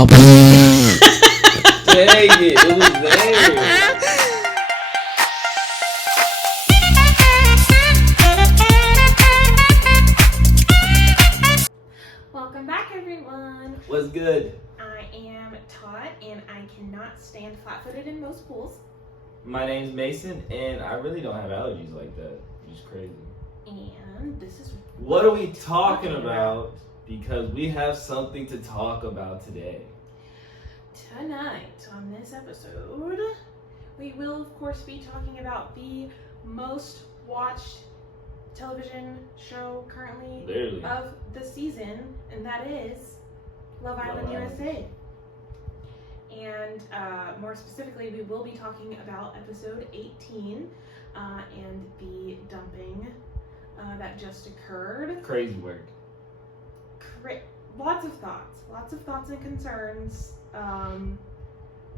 Oh, dang it was there. Welcome back, everyone. What's good? I am Todd, and I cannot stand flat-footed in most pools. My name's Mason, and I really don't have allergies like that. It's crazy. And this is What are we talking about? Because we have something to talk about today. tonight on this episode. We will, of course, be talking about the most watched television show currently Literally. of the season, and that is Love Island Island. USA. And more specifically, we will be talking about episode 18 and the dumping that just occurred. Crazy work. Lots of thoughts and concerns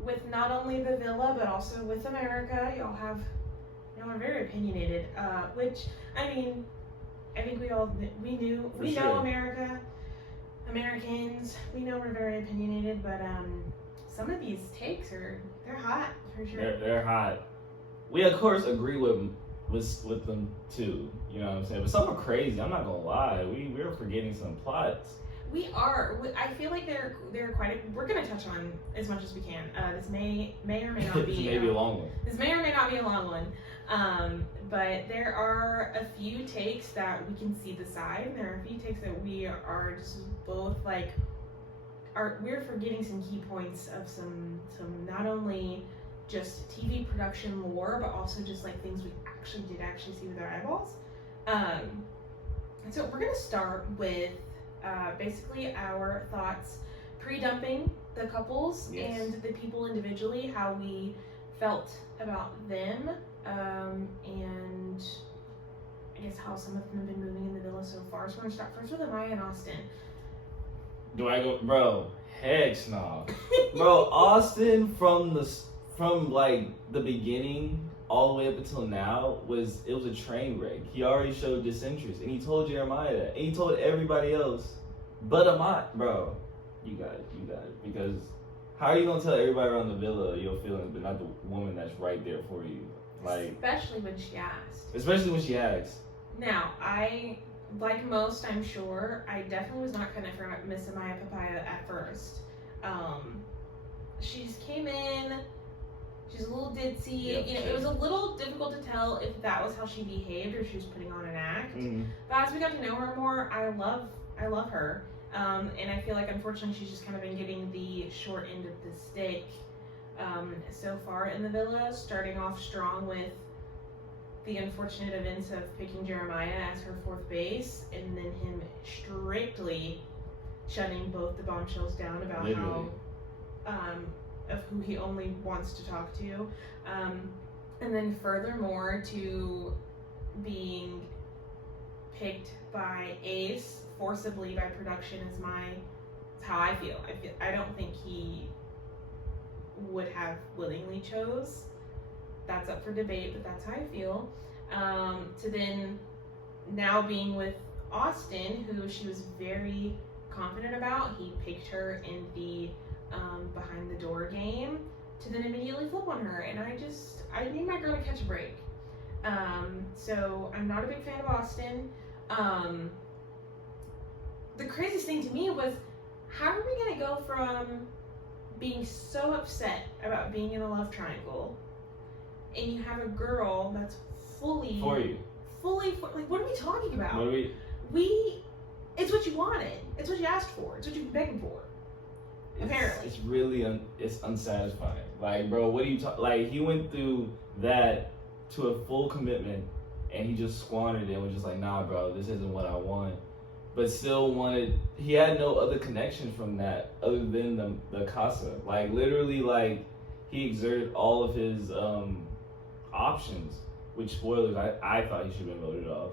with not only the villa but also with America. Y'all are very opinionated, which I mean, I think we know sure. Americans, we know we're very opinionated, but some of these takes they're hot for sure. They're hot. We of course agree with them too. You know what I'm saying? But some are crazy. I'm not gonna lie. We're forgetting some plots. We are. I feel like they're quite. We're gonna touch on as much as we can. This may or may not be. This may be a long one. This may or may not be a long one. But there are a few takes that we can see the side, and there are a few takes that we are just both like. We're forgetting some key points of some not only just TV production lore, but also just like things we actually see with our eyeballs. And so we're gonna start with. Basically our thoughts pre-dumping the couples Yes. and the people individually, how we felt about them, and I guess how some of them have been moving in the villa so far. So we're gonna start first with Amaya and Austin. Do I go, bro? Heck no, bro. Austin from like the beginning all the way up until now was a train wreck. He already showed disinterest, and he told Jeremiah that, and he told everybody else, but Amaya, bro. You got it, because how are you gonna tell everybody around the villa your feelings, but not the woman that's right there for you? Like, especially when she asked. Now, like most, I'm sure, I definitely was not cutting it for Miss Amaya Papaya at first. She just came in. She's a little ditzy. Yep, it was a little difficult to tell if that was how she behaved or if she was putting on an act. mm-hmm. But as we got to know her more, I love her. And I feel like unfortunately she's just kind of been getting the short end of the stick so far in the villa, starting off strong with the unfortunate events of picking Jeremiah as her fourth base, and then him strictly shutting both the bombshells down about Literally. how of who he only wants to talk to, and then furthermore to being picked by Ace forcibly by production is how I feel. I don't think he would have willingly chose. That's up for debate, but that's how I feel. To then now being with Austin, who she was very confident about. He picked her in the behind the door game, to then immediately flip on her, and I need my girl to catch a break. So I'm not a big fan of Austin. The craziest thing to me was, how are we gonna go from being so upset about being in a love triangle, and you have a girl that's fully like, what are we talking about? It's what you wanted. It's what you asked for. It's what you've been begging for. Apparently. It's really it's unsatisfying. Like, bro, what do you like? He went through that to a full commitment, and he just squandered it and was just like, nah, bro, this isn't what I want. But still he had no other connection from that other than the casa. Like, literally, like, he exerted all of his options, which, spoilers, I thought he should have been voted off.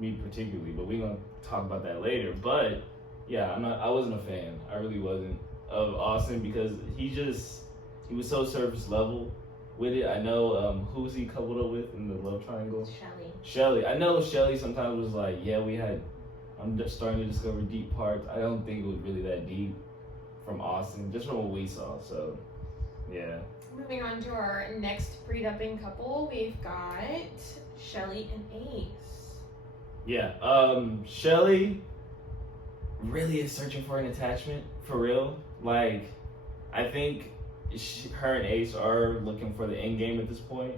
Me particularly, but we're gonna talk about that later. But yeah, I wasn't a fan. I really wasn't of Austin, because he was so surface level with it. I know who's he coupled up with in the love triangle? Shelly. I know Shelly sometimes was like, yeah, I'm just starting to discover deep parts. I don't think it was really that deep. from Austin, just from what we saw. So, yeah. Moving on to our next pre-dubbing couple, we've got Shelly and Ace. Yeah. Shelly really is searching for an attachment, for real. Like, I think her and Ace are looking for the end game at this point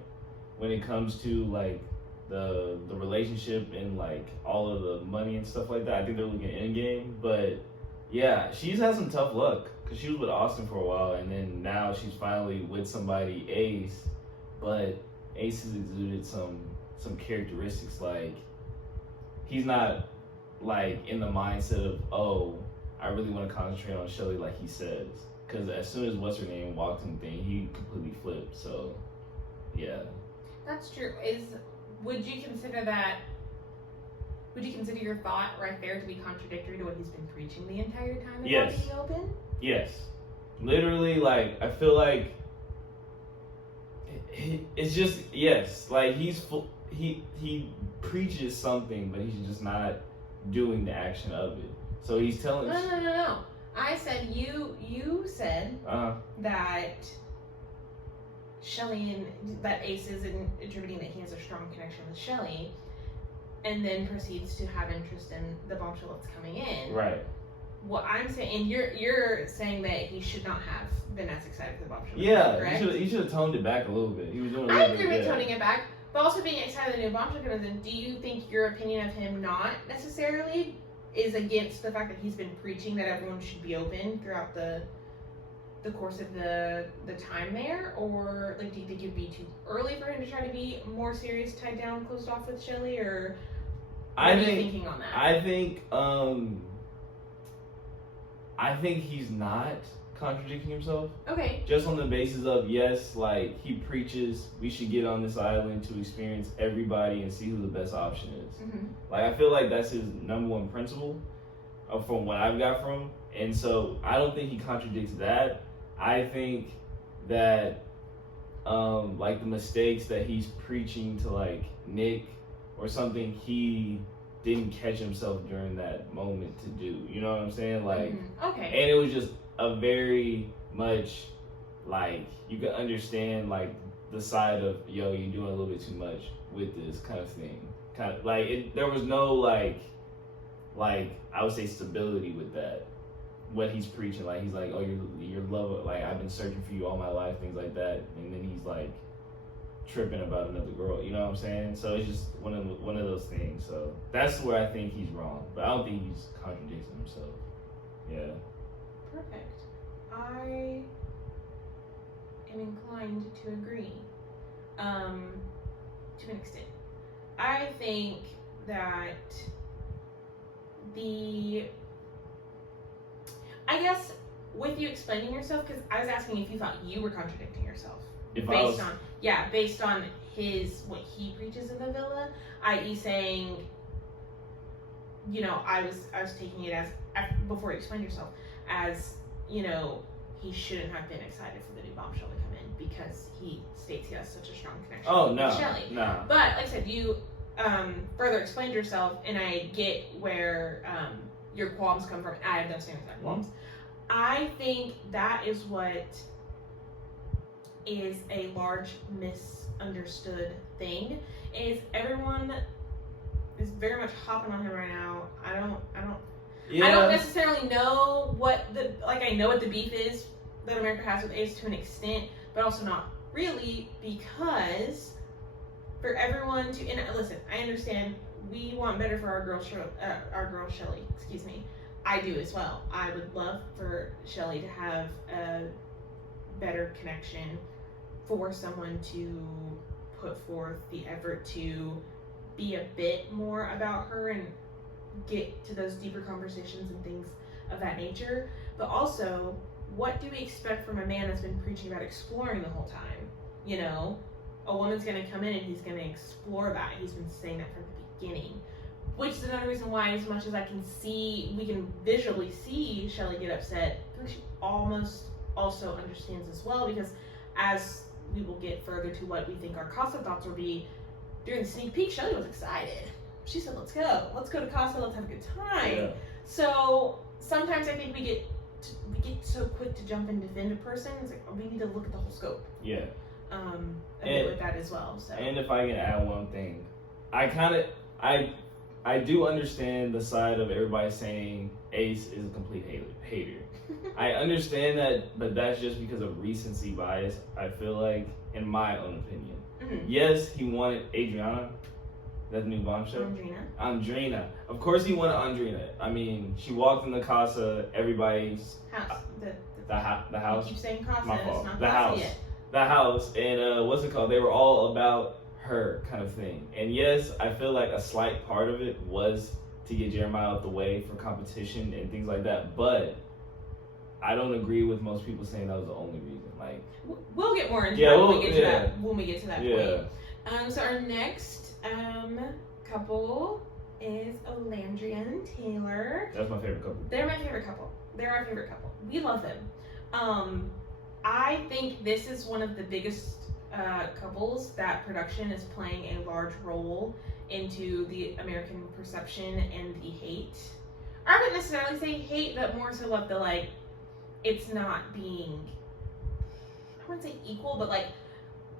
when it comes to like the relationship and like all of the money and stuff like that. I think they're looking at end game, but yeah, she's had some tough luck because she was with Austin for a while, and then now she's finally with somebody, Ace. But Ace has exuded some characteristics, like he's not like in the mindset of, oh, I really want to concentrate on Shelly like he says. Because as soon as what's her name walked in the thing, he completely flipped. So, yeah. That's true. Would you consider your thought right there to be contradictory to what he's been preaching the entire time about Yes. being open? Yes. Literally, like, I feel like it's just, yes. Like, he preaches something, but he's just not doing the action of it. So he's telling... No. I said, you said that Shelly that Ace is attributing that he has a strong connection with Shelly, and then proceeds to have interest in the bombshell that's coming in. Right. What I'm saying, and you're saying that he should not have been as excited for the bombshell. Yeah, correct? he should have toned it back a little bit. He was doing a I little agree bit with better. toning it back, but also being excited that the new bombshell comes in. Do you think your opinion of him not necessarily is against the fact that he's been preaching that everyone should be open throughout the course of the time there, or like do you think it'd be too early for him to try to be more serious, tied down, closed off with Shelly, or what are you thinking on that? I think he's not contradicting himself. Okay. Just on the basis of, yes, like he preaches we should get on this island to experience everybody and see who the best option is. Mm-hmm. Like I feel like that's his number one principle from what I've got from him. And so I don't think he contradicts that. I think that like the mistakes that he's preaching to like Nick or something, he didn't catch himself during that moment to do. You know what I'm saying? Like, okay. And it was just a very much like you could understand like the side of, yo, you're doing a little bit too much with this kind of thing. Kind of like there was no like I would say stability with that. What he's preaching, like he's like, oh, your love, like I've been searching for you all my life, things like that, and then he's like tripping about another girl. You know what I'm saying? So it's just one of those things. So that's where I think he's wrong, but I don't think he's contradicting himself. Yeah. Perfect. I am inclined to agree. To an extent. I think that I guess with you explaining yourself, because I was asking if you thought you were contradicting yourself. Based on what he preaches in the villa, i.e. saying, you know, I was taking it as, before you explained yourself, as, you know, he shouldn't have been excited for the new bombshell to come in because he states he has such a strong connection with Shelly. No. But like I said, you further explained yourself, and I get where your qualms come from. I have those same exact qualms. I think that is what is a large misunderstood thing. Is everyone is very much hopping on him right now. I don't necessarily know what I know what the beef is that America has with Ace to an extent, but also not really, because for everyone to, and listen, I understand we want better for our girl Shelly. Excuse me. I do as well. I would love for Shelly to have a better connection, for someone to put forth the effort to be a bit more about her and get to those deeper conversations and things of that nature. But also, what do we expect from a man that's been preaching about exploring the whole time? You know, a woman's going to come in and he's going to explore that. He's been saying that from the beginning. Which is another reason why, as much as we can visually see Shelly get upset, she almost also understands as well, because as we will get further to what we think our Casa thoughts will be, during the sneak peek, Shelly was excited. She said, let's go to Casa, let's have a good time. Yeah. So sometimes I think we get we get so quick to jump and defend a person. It's like, we need to look at the whole scope. Yeah. A bit with that as well. So. And if I can add one thing, I do understand the side of everybody saying Ace is a complete hater. I understand that, but that's just because of recency bias. I feel like, in my own opinion, yes, he wanted Adriana, that new bombshell. Andrina. Of course, he wanted Andrina. I mean, she walked in the casa, everybody's house. The house. You keep saying casa. My fault. It's not the casa house. yet. The house, and what's it called? They were all about her kind of thing. And yes, I feel like a slight part of it was to get Jeremiah out the way for competition and things like that. But I don't agree with most people saying that was the only reason. Like, we'll get more into that when we get to that. When we get to that point. So our next couple is Olandria and Taylor. That's my favorite couple. They're my favorite couple. They're our favorite couple. We love them. I think this is one of the biggest couples that production is playing a large role into the American perception and the hate. I wouldn't necessarily say hate, but more so of the like, it's not being, I wouldn't say equal, but like,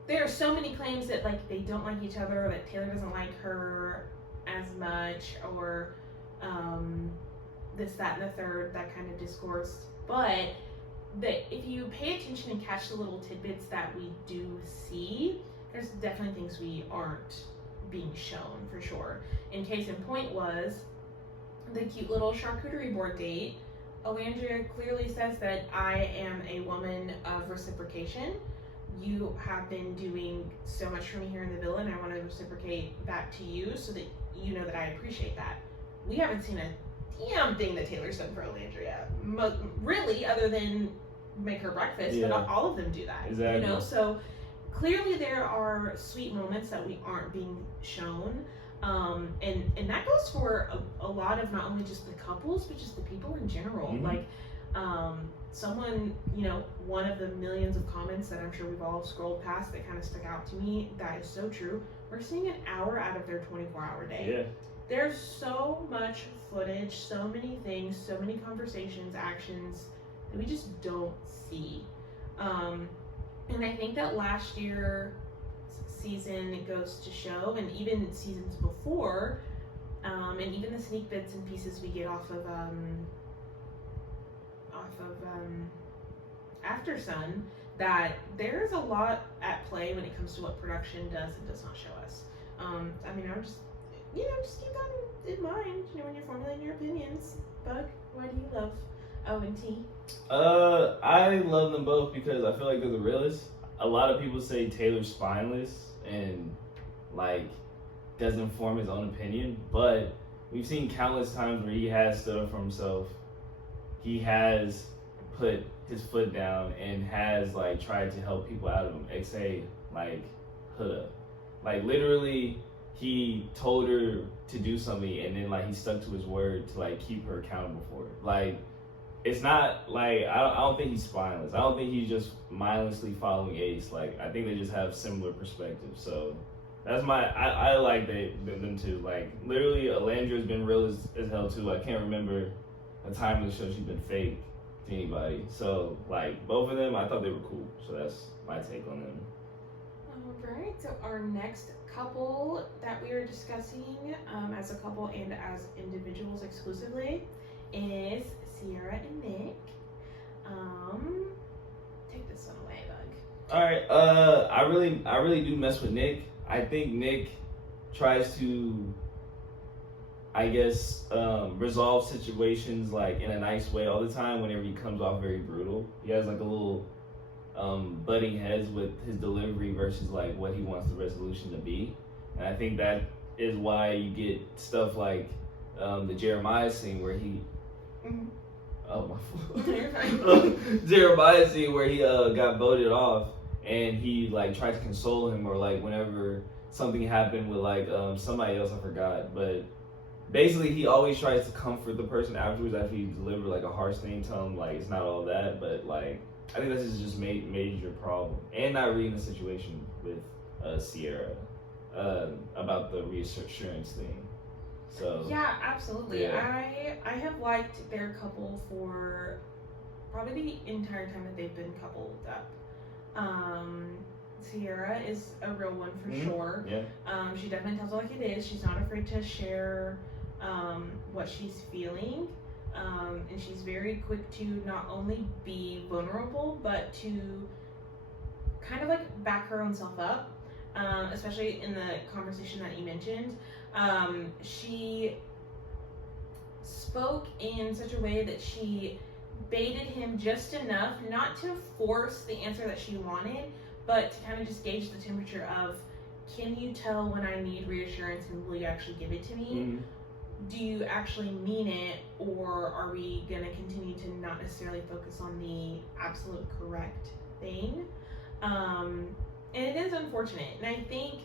there are so many claims that like they don't like each other, that Taylor doesn't like her as much, or this, that, and the third, that kind of discourse. But that if you pay attention and catch the little tidbits that we do see, there's definitely things we aren't being shown for sure. In case in point was the cute little charcuterie board date. Olandria clearly says that I am a woman of reciprocation. You have been doing so much for me here in the villa, and I want to reciprocate back to you so that you know that I appreciate that. We haven't seen a damn thing that Taylor's done for Olandria, really, other than make her breakfast. But not all of them do that. Exactly. You know, so clearly there are sweet moments that we aren't being shown, and that goes for a lot of not only just the couples, but just the people in general. Like, someone, you know, one of the millions of comments that I'm sure we've all scrolled past that kind of stuck out to me, that is so true. We're seeing an hour out of their 24-hour day. Yeah. There's so much footage, so many things, so many conversations, actions that we just don't see. And I think that last year's season, it goes to show, and even seasons before, and even the sneak bits and pieces we get off of After Sun, that there's a lot at play when it comes to what production does and does not show us. I mean, I would just, you know, just keep that in mind, you know, when you're formulating your opinions. Bug, why do you love O and T? I love them both because I feel like they're the realest. A lot of people say Taylor's spineless and like doesn't form his own opinion, but we've seen countless times where he has stood up for himself. He has put his foot down and has like tried to help people out of him. Say like Huda, like literally he told her to do something and then like he stuck to his word to like keep her accountable for it. Like, it's not like I don't think he's spineless. I don't think he's just mindlessly following Ace. Like, I think they just have similar perspectives. So that's I like them too. Like, literally Alandria's been real as hell too. I can't remember a time in the show she's been fake to anybody. So like both of them, I thought they were cool. So that's my take on them. Alright, so our next couple that we are discussing as a couple and as individuals exclusively is Sierra and Nick. Take this one away, Bug. Alright, I really do mess with Nick. I think Nick tries to, I guess, resolve situations like in a nice way all the time whenever he comes off very brutal. He has like a little butting heads with his delivery versus like what he wants the resolution to be. And I think that is why you get stuff like the Jeremiah scene where he oh my fault. Jeremiah scene where he got voted off and he like tried to console him, or like whenever something happened with like somebody else, I forgot, but basically he always tries to comfort the person afterwards after he delivered like a harsh thing, tell him like it's not all that, but like I think this is just major problem, and not reading the situation with Sierra about the reassurance thing. So yeah, absolutely. Yeah. I have liked their couple for probably the entire time that they've been coupled up. Sierra is a real one for sure. Yeah. She definitely tells it like it is. She's not afraid to share what she's feeling. And she's very quick to not only be vulnerable, but to kind of like back her own self up. Especially in the conversation that you mentioned. She spoke in such a way that she baited him just enough, not to force the answer that she wanted, but to kind of just gauge the temperature of, can you tell when I need reassurance and will you actually give it to me? Mm-hmm. Do you actually mean it, or are we going to continue to not necessarily focus on the absolute correct thing? And it is unfortunate. And I think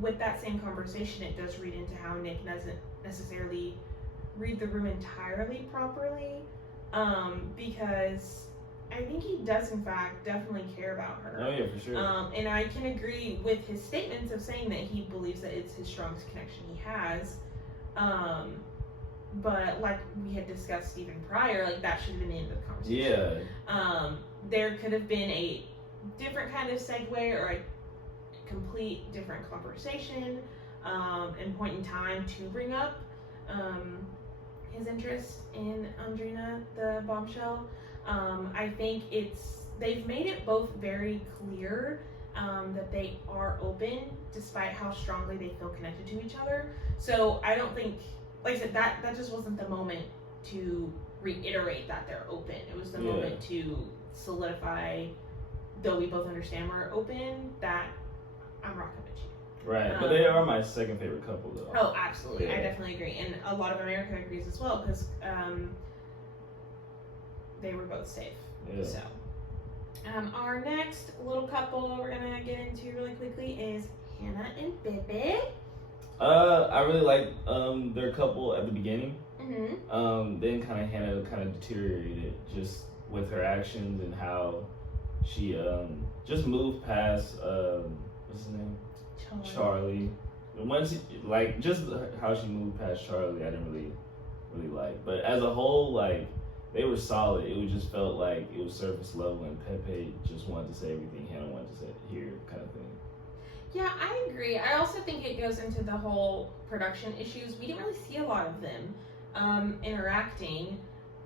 with that same conversation, it does read into how Nick doesn't necessarily read the room entirely properly, because I think he does in fact definitely care about her. Oh yeah, for sure. And I can agree with his statements of saying that he believes that it's his strongest connection he has. But like we had discussed even prior, like that should have been the end of the conversation. Yeah. There could have been a different kind of segue or a complete different conversation and point in time to bring up his interest in Andrina the bombshell. I think they've made it both very clear that they are open despite how strongly they feel connected to each other. So I don't think, like I said, that just wasn't the moment to reiterate that they're open. It was the moment to solidify, though we both understand we're open, that I'm rocking with you. Right, but they are my second favorite couple though. Oh, absolutely. Yeah. I definitely agree. And a lot of America agrees as well, because they were both safe. Yeah. So, our next little couple we're gonna get into really quickly is Hannah and Bibi. I really like their couple at the beginning. Mm-hmm. Then Hannah kind of deteriorated just with her actions and how she just moved past what's his name? Charlie. Once just how she moved past Charlie, I didn't really like. But as a whole, like, they were solid. It just felt like it was surface level, and Pepe just wanted to say everything Hannah wanted to say here, kind of thing. Yeah, I agree. I also think it goes into the whole production issues. We didn't really see a lot of them interacting,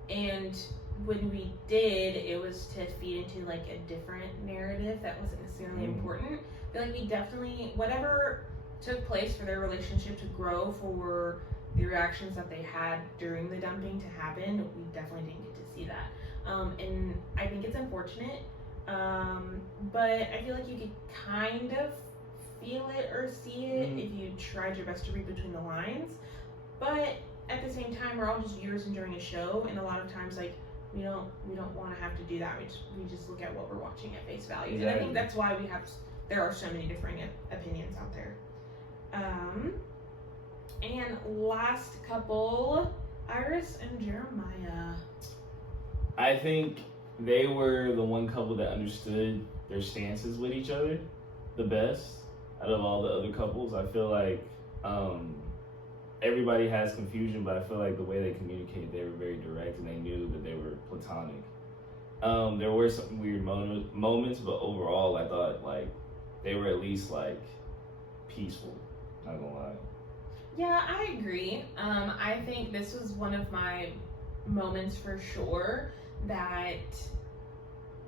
and when we did, it was to feed into like a different narrative that wasn't necessarily important. I feel like we definitely, whatever took place for their relationship to grow, for the reactions that they had during the dumping to happen, we definitely didn't get to see that. And I think it's unfortunate, but I feel like you could kind of feel it or see it if you tried your best to read between the lines. But at the same time, we're all just viewers enjoying a show, and a lot of times, like, we don't want to have to do that. We just look at what we're watching at face value. Exactly. And I think that's why there are so many differing opinions out there. And last couple, Iris and Jeremiah. I think they were the one couple that understood their stances with each other the best out of all the other couples. I feel like everybody has confusion, but I feel like the way they communicated, they were very direct, and they knew that they were platonic. There were some weird moments, but overall, I thought like they were at least like peaceful. Not gonna lie. Yeah, I agree. I think this was one of my moments for sure that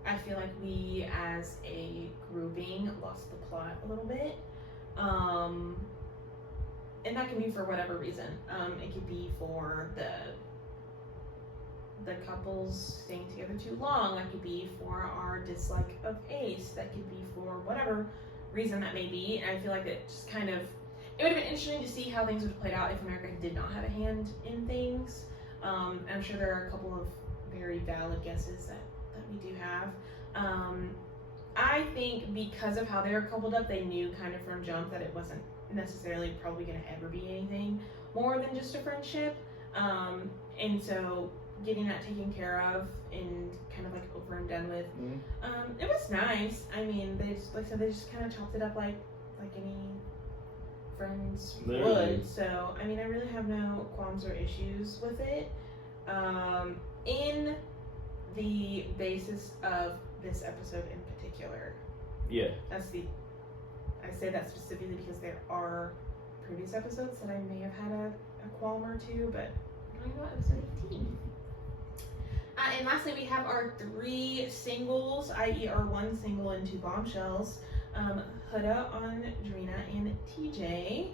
I feel like we as a grouping lost the plot a little bit. And that can be for whatever reason. It could be for the couples staying together too long. That could be for our dislike of Ace. That could be for whatever reason that may be. And I feel like it just kind of, it would have been interesting to see how things would have played out if America did not have a hand in things. I'm sure there are a couple of very valid guesses that we do have. I think because of how they were coupled up, they knew kind of from jump that it wasn't necessarily probably going to ever be anything more than just a friendship. And so getting that taken care of and kind of like over and done with, it was nice. I mean, they just, like I said, they just kind of chopped it up like any friends would. So I mean, I really have no qualms or issues with it. in the basis of this episode in particular. Yeah. I say that specifically because there are previous episodes that I may have had a qualm or two, but I don't know, episode 18. And lastly, we have our 3 singles, i.e. our 1 single and 2 bombshells. Huda, Andrina, and TJ.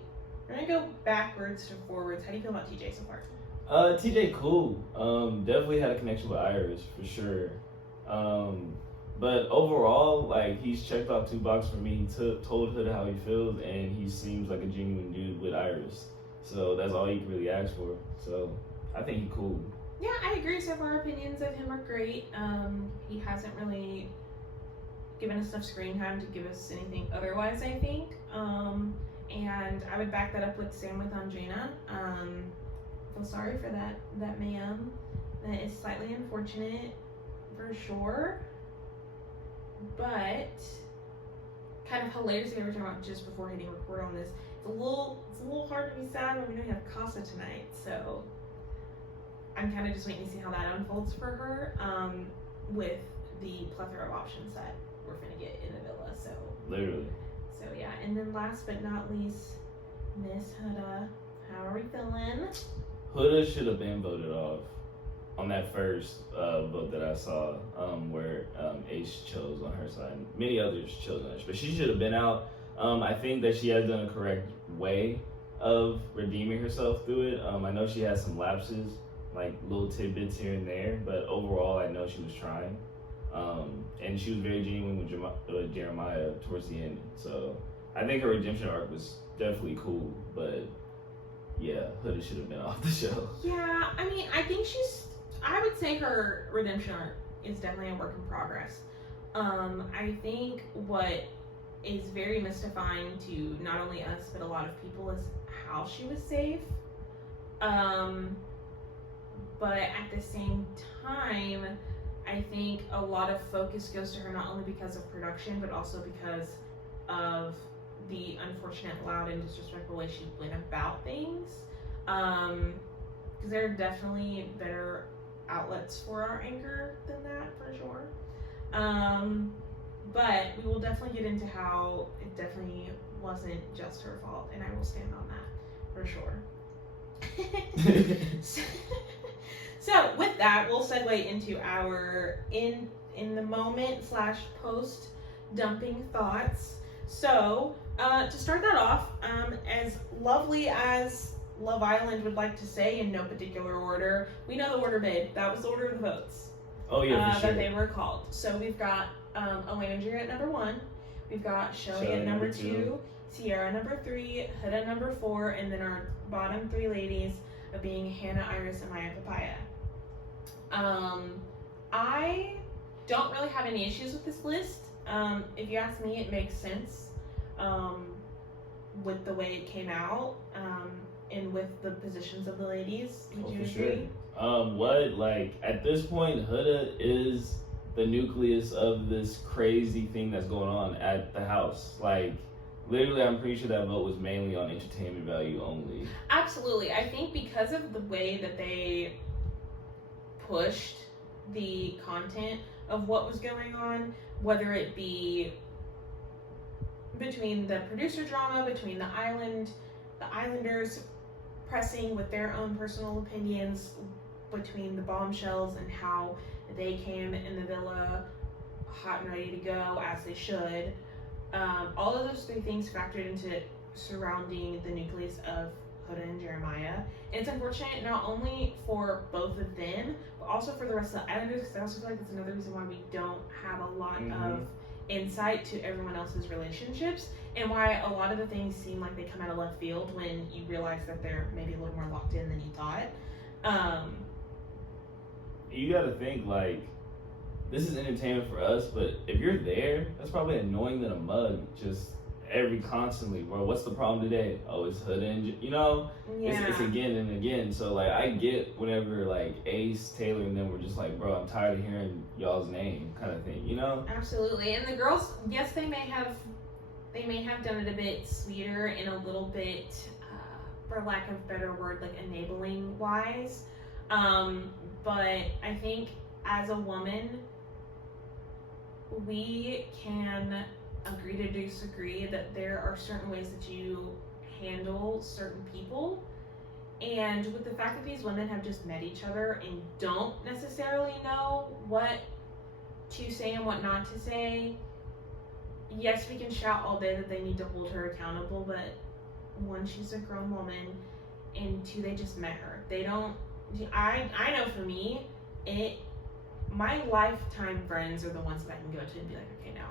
We're gonna go backwards to forwards. How do you feel about TJ so far? TJ cool. Definitely had a connection with Iris for sure. But overall, like, he's checked off 2 boxes for me. He told Huda how he feels, and he seems like a genuine dude with Iris. So that's all you can really ask for. So I think he's cool. Yeah, I agree. So far, opinions of him are great. He hasn't really given us enough screen time to give us anything otherwise, I think. And I would back that up with Sam with Andrina. Feel sorry for that ma'am. That is slightly unfortunate for sure. But kind of hilarious we were talking about just before hitting record on this. It's a little hard to be sad when we don't have Casa tonight, so I'm kind of just waiting to see how that unfolds for her. With the plethora of options that we're gonna get in the villa. So Literally. So yeah, and then last but not least, Miss Huda. How are we feeling? Huda should have been voted off on that first vote that I saw, where Ace chose on her side. Many others chose on her, but she should have been out. I think that she has done a correct way of redeeming herself through it. I know she has some lapses, like little tidbits here and there, but overall, I know she was trying. And she was very genuine with Jeremiah towards the end. So I think her redemption arc was definitely cool, but yeah, Huda should have been off the show. Yeah, I mean, I would say her redemption arc is definitely a work in progress. I think what is very mystifying to not only us, but a lot of people is how she was safe. But at the same time, I think a lot of focus goes to her not only because of production, but also because of the unfortunate, loud, and disrespectful way she went about things. Because there are definitely better outlets for our anger than that, for sure. But we will definitely get into how it definitely wasn't just her fault, and I will stand on that, for sure. So with that, we'll segue into our in the moment / post dumping thoughts. So to start that off, as lovely as Love Island would like to say in no particular order, we know the order, babe. That was the order of the votes. Oh yeah, for sure. That they were called. So we've got Alandria at number 1, we've got Shelly at number 2, Sierra number 3, Huda number 4, and then our bottom 3 ladies of being Hannah, Iris, and Maya Papaya. I don't really have any issues with this list. If you ask me, it makes sense with the way it came out and with the positions of the ladies. Would you agree? Sure. At this point, Huda is the nucleus of this crazy thing that's going on at the house. Like, literally, I'm pretty sure that vote was mainly on entertainment value only. Absolutely. I think because of the way that they pushed the content of what was going on, whether it be between the producer drama, between the islanders pressing with their own personal opinions, between the bombshells and how they came in the villa hot and ready to go as they should. All of those 3 things factored into surrounding the nucleus of Huda and Jeremiah. And it's unfortunate not only for both of them, but also for the rest of the islanders, because I also feel like that's another reason why we don't have a lot of insight to everyone else's relationships, and why a lot of the things seem like they come out of left field when you realize that they're maybe a little more locked in than you thought. You gotta think, like, this is entertainment for us, but if you're there, that's probably annoying than a mug. Just constantly, bro, what's the problem today? Oh, it's Huda and, it's again and again. So, like, I get whenever, like, Ace, Taylor, and them were just like, bro, I'm tired of hearing y'all's name, kind of thing, Absolutely. And the girls, yes, they may have done it a bit sweeter and a little bit, for lack of a better word, like enabling wise. but I think as a woman, we can agree to disagree that there are certain ways that you handle certain people. And with the fact that these women have just met each other and don't necessarily know what to say and what not to say, yes, we can shout all day that they need to hold her accountable, but one, she's a grown woman, and two, they just met her. They don't, I know for me, my lifetime friends are the ones that I can go to and be like, okay, now,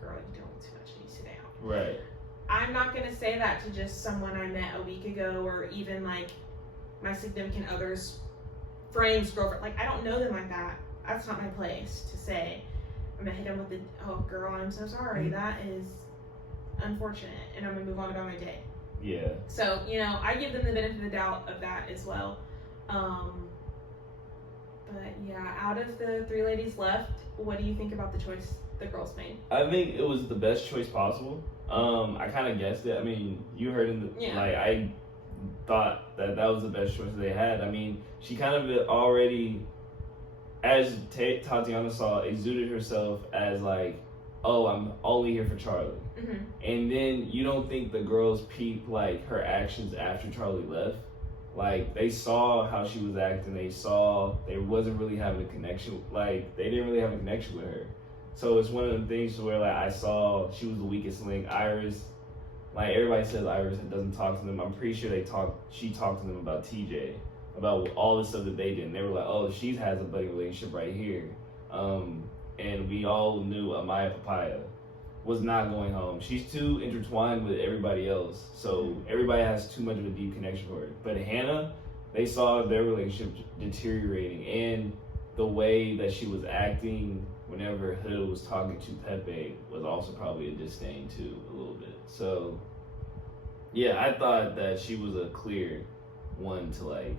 girl, you're doing too much, you sit down. Right. I'm not going to say that to just someone I met a week ago, or even like my significant other's friend's girlfriend. Like, I don't know them like that. That's not my place to say. I'm going to hit them with the, oh, girl, I'm so sorry. Mm-hmm. That is unfortunate. And I'm going to move on about my day. Yeah. So, you know, I give them the benefit of the doubt of that as well. But yeah, out of the three ladies left, what do you think about the choice the girls made? I think it was the best choice possible. I kind of guessed it. I mean, you heard in the, like, I thought that was the best choice they had. I mean, she kind of already, as Tatiana saw, exuded herself as like, oh, I'm only here for Charlie. Mm-hmm. And then you don't think the girls peeped like her actions after Charlie left. Like, they saw how she was acting. They saw they wasn't really having a connection. Like, they didn't really have a connection with her. So it's one of the things where, like, I saw she was the weakest link. Iris, like, everybody says Iris doesn't talk to them. I'm pretty sure she talked to them about TJ, about all the stuff that they did. And they were like, oh, she has a buddy relationship right here. And we all knew Amaya Papaya was not going home. She's too intertwined with everybody else. So everybody has too much of a deep connection for her. But Hannah, they saw their relationship deteriorating. And the way that she was acting whenever Huda was talking to Pepe was also probably a disdain too, a little bit. So yeah, I thought that she was a clear one to like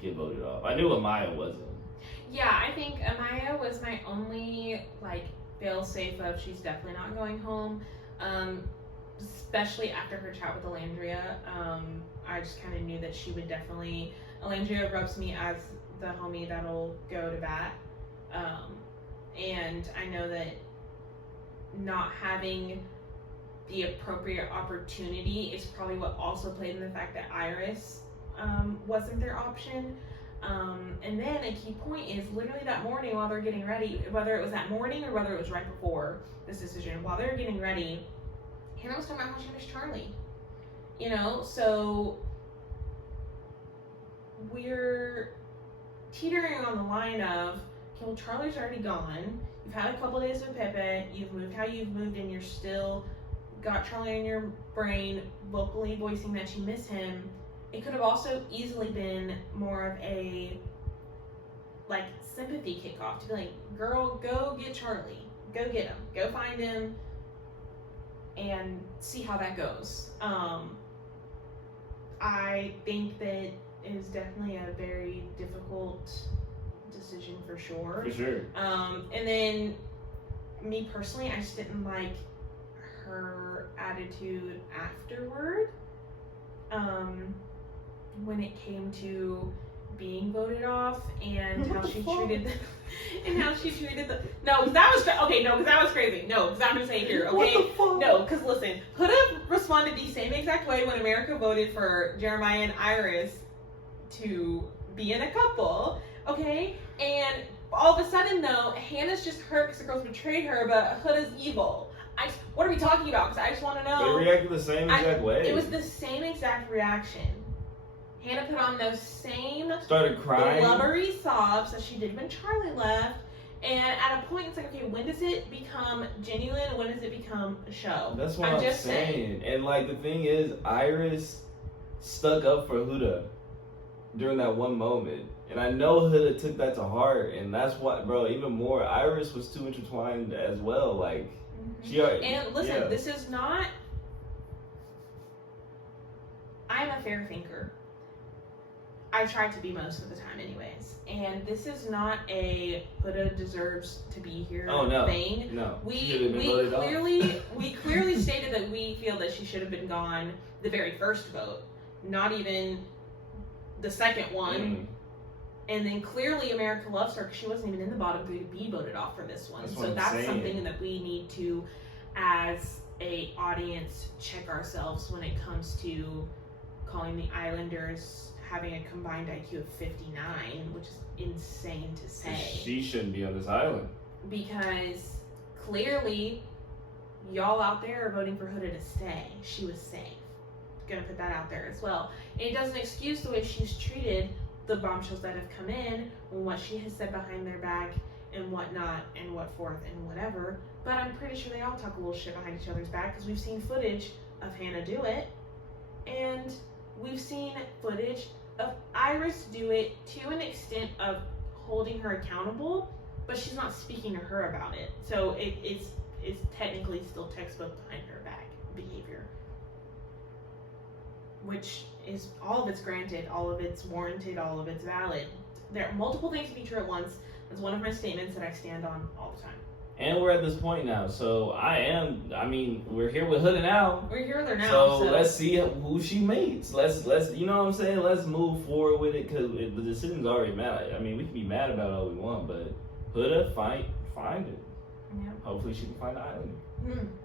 get voted off. I knew Amaya wasn't. Yeah, I think Amaya was my only like fail safe of she's definitely not going home. Especially after her chat with Alandria. I just kind of knew that she would definitely, Alandria rubs me as the homie that'll go to bat. And I know that not having the appropriate opportunity is probably what also played in the fact that Iris wasn't their option. And then a key point is literally that morning while they're getting ready, whether it was that morning or whether it was right before this decision, while they're getting ready, Hannah was talking about how she missed Charlie. You know, so we're teetering on the line of, okay, well, Charlie's already gone. You've had a couple days with Pepe. You've moved how you've moved, and you're still got Charlie in your brain, vocally voicing that you miss him. It could have also easily been more of a like sympathy kickoff to be like, girl, go get Charlie, go get him, go find him, and see how that goes. I think that it is definitely a very difficult decision for sure. For sure. And then me personally, I just didn't like her attitude afterward. When it came to being voted off and how she treated the because that was crazy. No, because I'm gonna say here, okay? No, because listen, Huda responded the same exact way when America voted for Jeremiah and Iris to be in a couple, okay? And all of a sudden though, Hannah's just hurt because the girls betrayed her, but Huda's evil. What are we talking about? Because I just want to know. They reacted the same exact way. It was the same exact reaction. Hannah put on those same started crying, blubbery sobs that she did when Charlie left. And at a point, it's like, okay, when does it become genuine? When does it become a show? That's what I'm just saying. And like the thing is, Iris stuck up for Huda during that one moment. And I know Huda took that to heart. And that's what, bro, even more, Iris was too intertwined as well. Like, and listen, this is not, I'm a fair thinker. I try to be most of the time anyways. And this is not a Huda deserves to be here thing. No. We clearly stated that we feel that she should have been gone the very first vote, not even the second one. And then clearly America loves her because she wasn't even in the bottom 3 to be voted off for this one. So that's something that we need to, as a audience, check ourselves when it comes to calling the Islanders having a combined IQ of 59, which is insane to say. She shouldn't be on this island. Because clearly y'all out there are voting for Huda to stay. She was safe. Gonna put that out there as well. And it doesn't excuse the way she's treated the bombshells that have come in, and what she has said behind their back, and whatnot, and what forth, and whatever. But I'm pretty sure they all talk a little shit behind each other's back, because we've seen footage of Hannah do it, and we've seen footage of Iris do it to an extent of holding her accountable, but she's not speaking to her about it. So it's technically still textbook behind her back behavior. Which is, all of it's granted, all of it's warranted, all of it's valid. There are multiple things to be true at once. That's one of my statements that I stand on all the time. And we're at this point now, so we're here with Huda now. We're here with her now. So let's see who she mates. Let's you know what I'm saying? Let's move forward with it, because the decision's already mad. I mean, we can be mad about it all we want, but Huda, find it. Yeah. Hopefully she can find the island.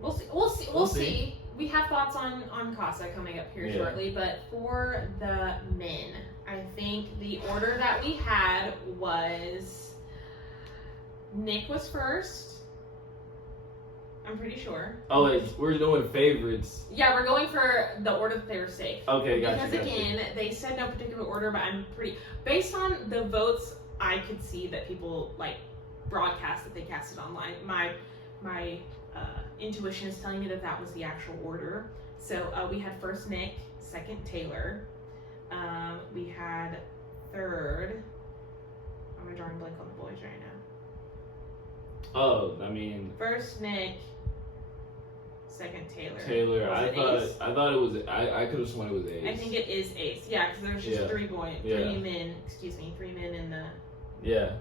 We'll see. We have thoughts on Casa coming up here shortly, but for the men, I think the order that we had was Nick was first. I'm pretty sure. Oh, we're doing favorites. Yeah, we're going for the order that they were safe. Okay, gotcha. Because again, they said no particular order, but I'm pretty, based on the votes I could see that people like broadcast that they casted online. My intuition is telling me that was the actual order. So we had first Nick, second Taylor. We had third. I'm drawing a blank on the boys right now. Oh, I mean. First Nick, second Taylor. I thought it was. I could have sworn it was Ace. I think it is Ace. Yeah, because there's just three men. Excuse me, 3 men in the. Yeah.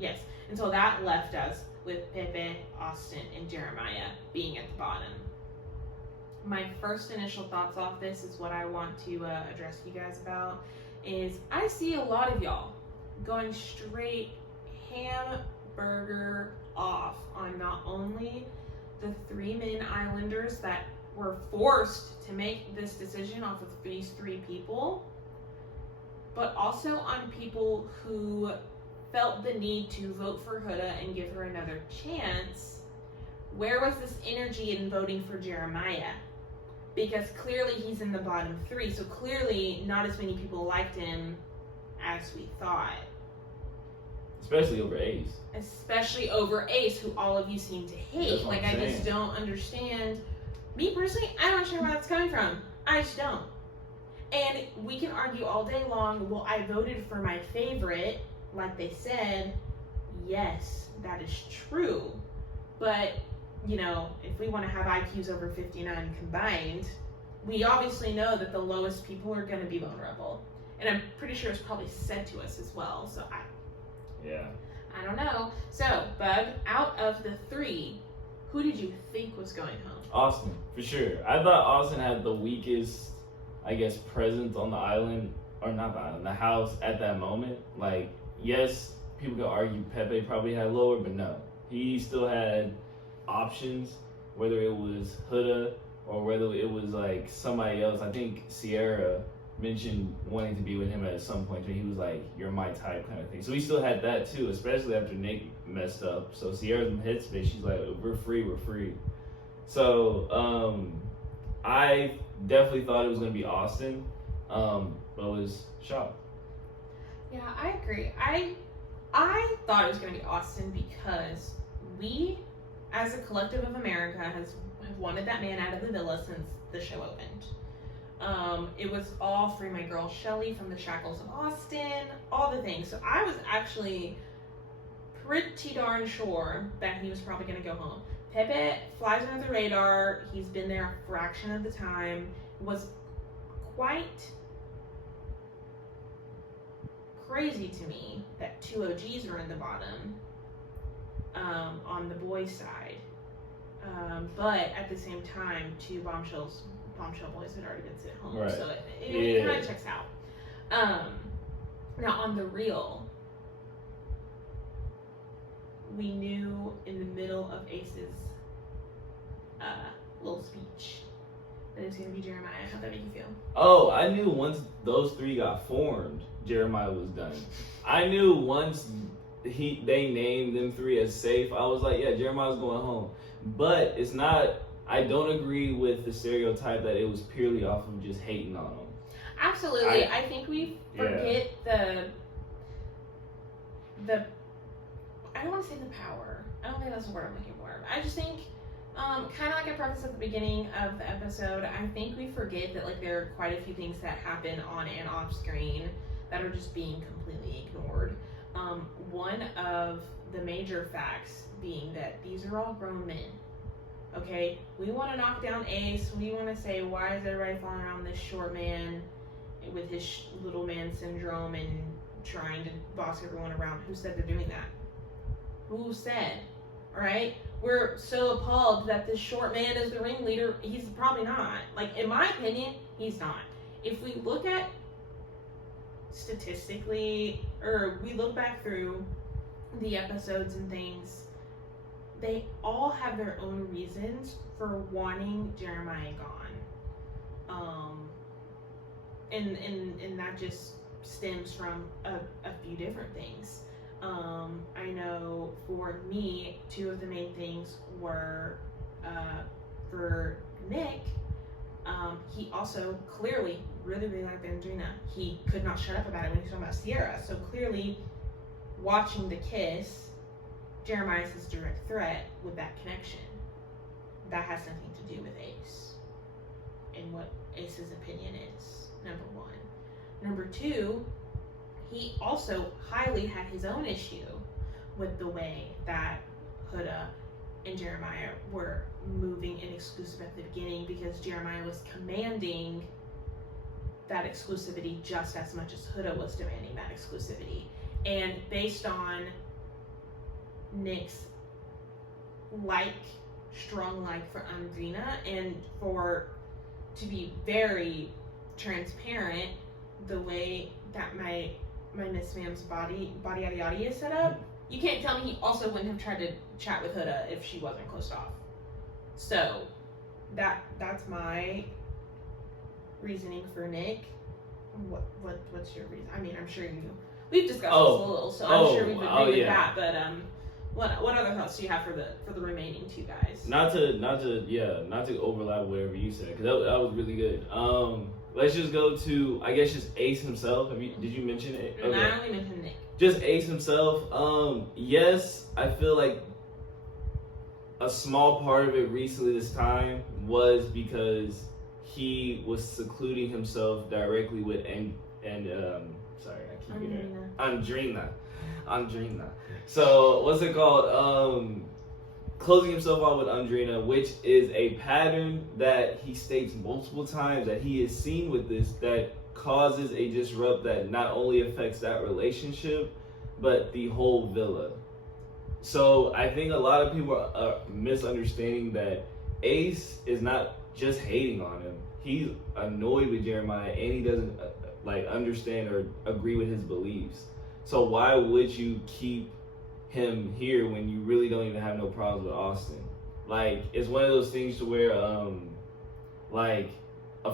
Yes, and so that left us with Pepe, Austin, and Jeremiah being at the bottom. My first initial thoughts off this is what I want to address you guys about is I see a lot of y'all going straight hamburger off on not only the 3 men Islanders that were forced to make this decision off of these 3 people, but also on people who felt the need to vote for Huda and give her another chance. Where was this energy in voting for Jeremiah? Because clearly he's in the bottom 3, so clearly not as many people liked him as we thought. Especially over Ace. Especially over Ace, who all of you seem to hate. Like, I just don't understand. Me personally, I don't understand where that's coming from. I just don't. And we can argue all day long, well, I voted for my favorite. Like they said, yes, that is true. But, you know, if we want to have IQs over 59 combined, we obviously know that the lowest people are going to be vulnerable. And I'm pretty sure it's probably said to us as well. So I don't know. So, Bug, out of the 3, who did you think was going home? Austin, for sure. I thought Austin had the weakest, I guess, presence on the island, or not the island, the house at that moment. Like, yes, people could argue Pepe probably had lower, but no. He still had options, whether it was Huda or whether it was like somebody else. I think Sierra mentioned wanting to be with him at some point, and he was like, "You're my type," kind of thing. So he still had that too, especially after Nick messed up. So Sierra's in headspace. She's like, "We're free." So I definitely thought it was gonna be Austin, but was shocked. Yeah, I agree. I thought it was going to be Austin because we, as a collective of America, have wanted that man out of the villa since the show opened. It was all free my girl Shelly from the shackles of Austin, all the things. So I was actually pretty darn sure that he was probably going to go home. Pepe flies under the radar. He's been there a fraction of the time. Was quite crazy to me that 2 OGs were in the bottom on the boys' side. But at the same time, 2 bombshell boys had already been sent home. Right. So it kind of checks out. Now, on the real, we knew in the middle of Ace's little speech that it's gonna be Jeremiah. How'd that make you feel? Oh, I knew once those three got formed, Jeremiah was done. I knew once they named them three as safe, I was like, yeah, Jeremiah's going home. But it's not. I don't agree with the stereotype that it was purely off of just hating on him. Absolutely, I think we forget the. I don't want to say the power. I don't think that's the word I'm looking for. I just think, kind of like I prefaced at the beginning of the episode, I think we forget that like there are quite a few things that happen on and off screen that are just being completely ignored. One of the major facts being that these are all grown men. Okay, we want to knock down Ace. We want to say, why is everybody falling around this short man with his little man syndrome and trying to boss everyone around? Who said they're doing that? Who said? All right, we're so appalled that this short man is the ringleader. He's probably not. Like, in my opinion, he's not. If we look at statistically, or we look back through the episodes and things, they all have their own reasons for wanting Jeremiah gone. And that just stems from a few different things. I know for me, two of the main things were for Nick. He also clearly really liked Andrina. He could not shut up about it when he was talking about Sierra. So clearly, watching the kiss, Jeremiah's his direct threat with that connection. That has something to do with Ace and what Ace's opinion is, number one. Number two, he also highly had his own issue with the way that Huda and Jeremiah were moving in exclusive at the beginning, because Jeremiah was commanding that exclusivity just as much as Huda was demanding that exclusivity. And based on Nick's strong like for Andrina, and to be very transparent, the way that my Miss Ma'am's body yada yada is set up, you can't tell me he also wouldn't have tried to chat with Huda if she wasn't closed off. So that's my reasoning for Nick. What's your reason? I mean, I'm sure we've discussed this a little, so I'm sure we've agreed with that. But what other thoughts do you have for the remaining two guys? Not to overlap whatever you said, because that was really good. Let's just go to, I guess, just Ace himself. Did you mention it? Okay. No, I only mentioned Nick. Just Ace himself. Yes, I feel like a small part of it recently this time was because he was secluding himself directly with Andrina. So what's it called? Closing himself off with Andrina, which is a pattern that he states multiple times that he is seen with this, that causes a disrupt that not only affects that relationship, but the whole villa. So I think a lot of people are misunderstanding that Ace is not just hating on him. He's annoyed with Jeremiah, and he doesn't understand or agree with his beliefs. So why would you keep him here when you really don't even have no problems with Austin? Like, it's one of those things to where a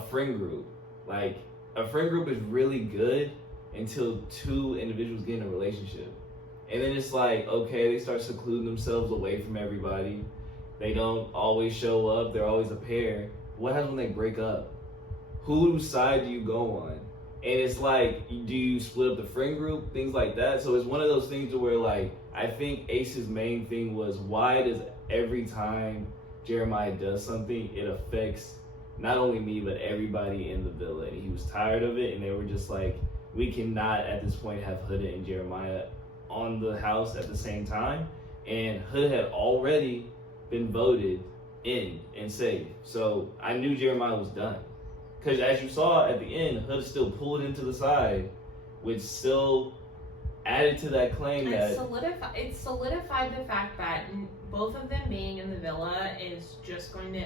friend group is really good until two individuals get in a relationship, and then it's like, okay, they start secluding themselves away from everybody. They don't always show up. They're always a pair. What happens when they break up? Whose side do you go on? And it's like, do you split up the friend group? Things like that. So it's one of those things to where, I think Ace's main thing was, why does every time Jeremiah does something, it affects not only me, but everybody in the villa? And he was tired of it, and they were just like, we cannot at this point have Huda and Jeremiah on the house at the same time. And Huda had already been voted in and saved. So I knew Jeremiah was done. Because as you saw at the end, Huda still pulled him to the side, which still added to that claim that it solidified the fact that both of them being in the villa is just going to,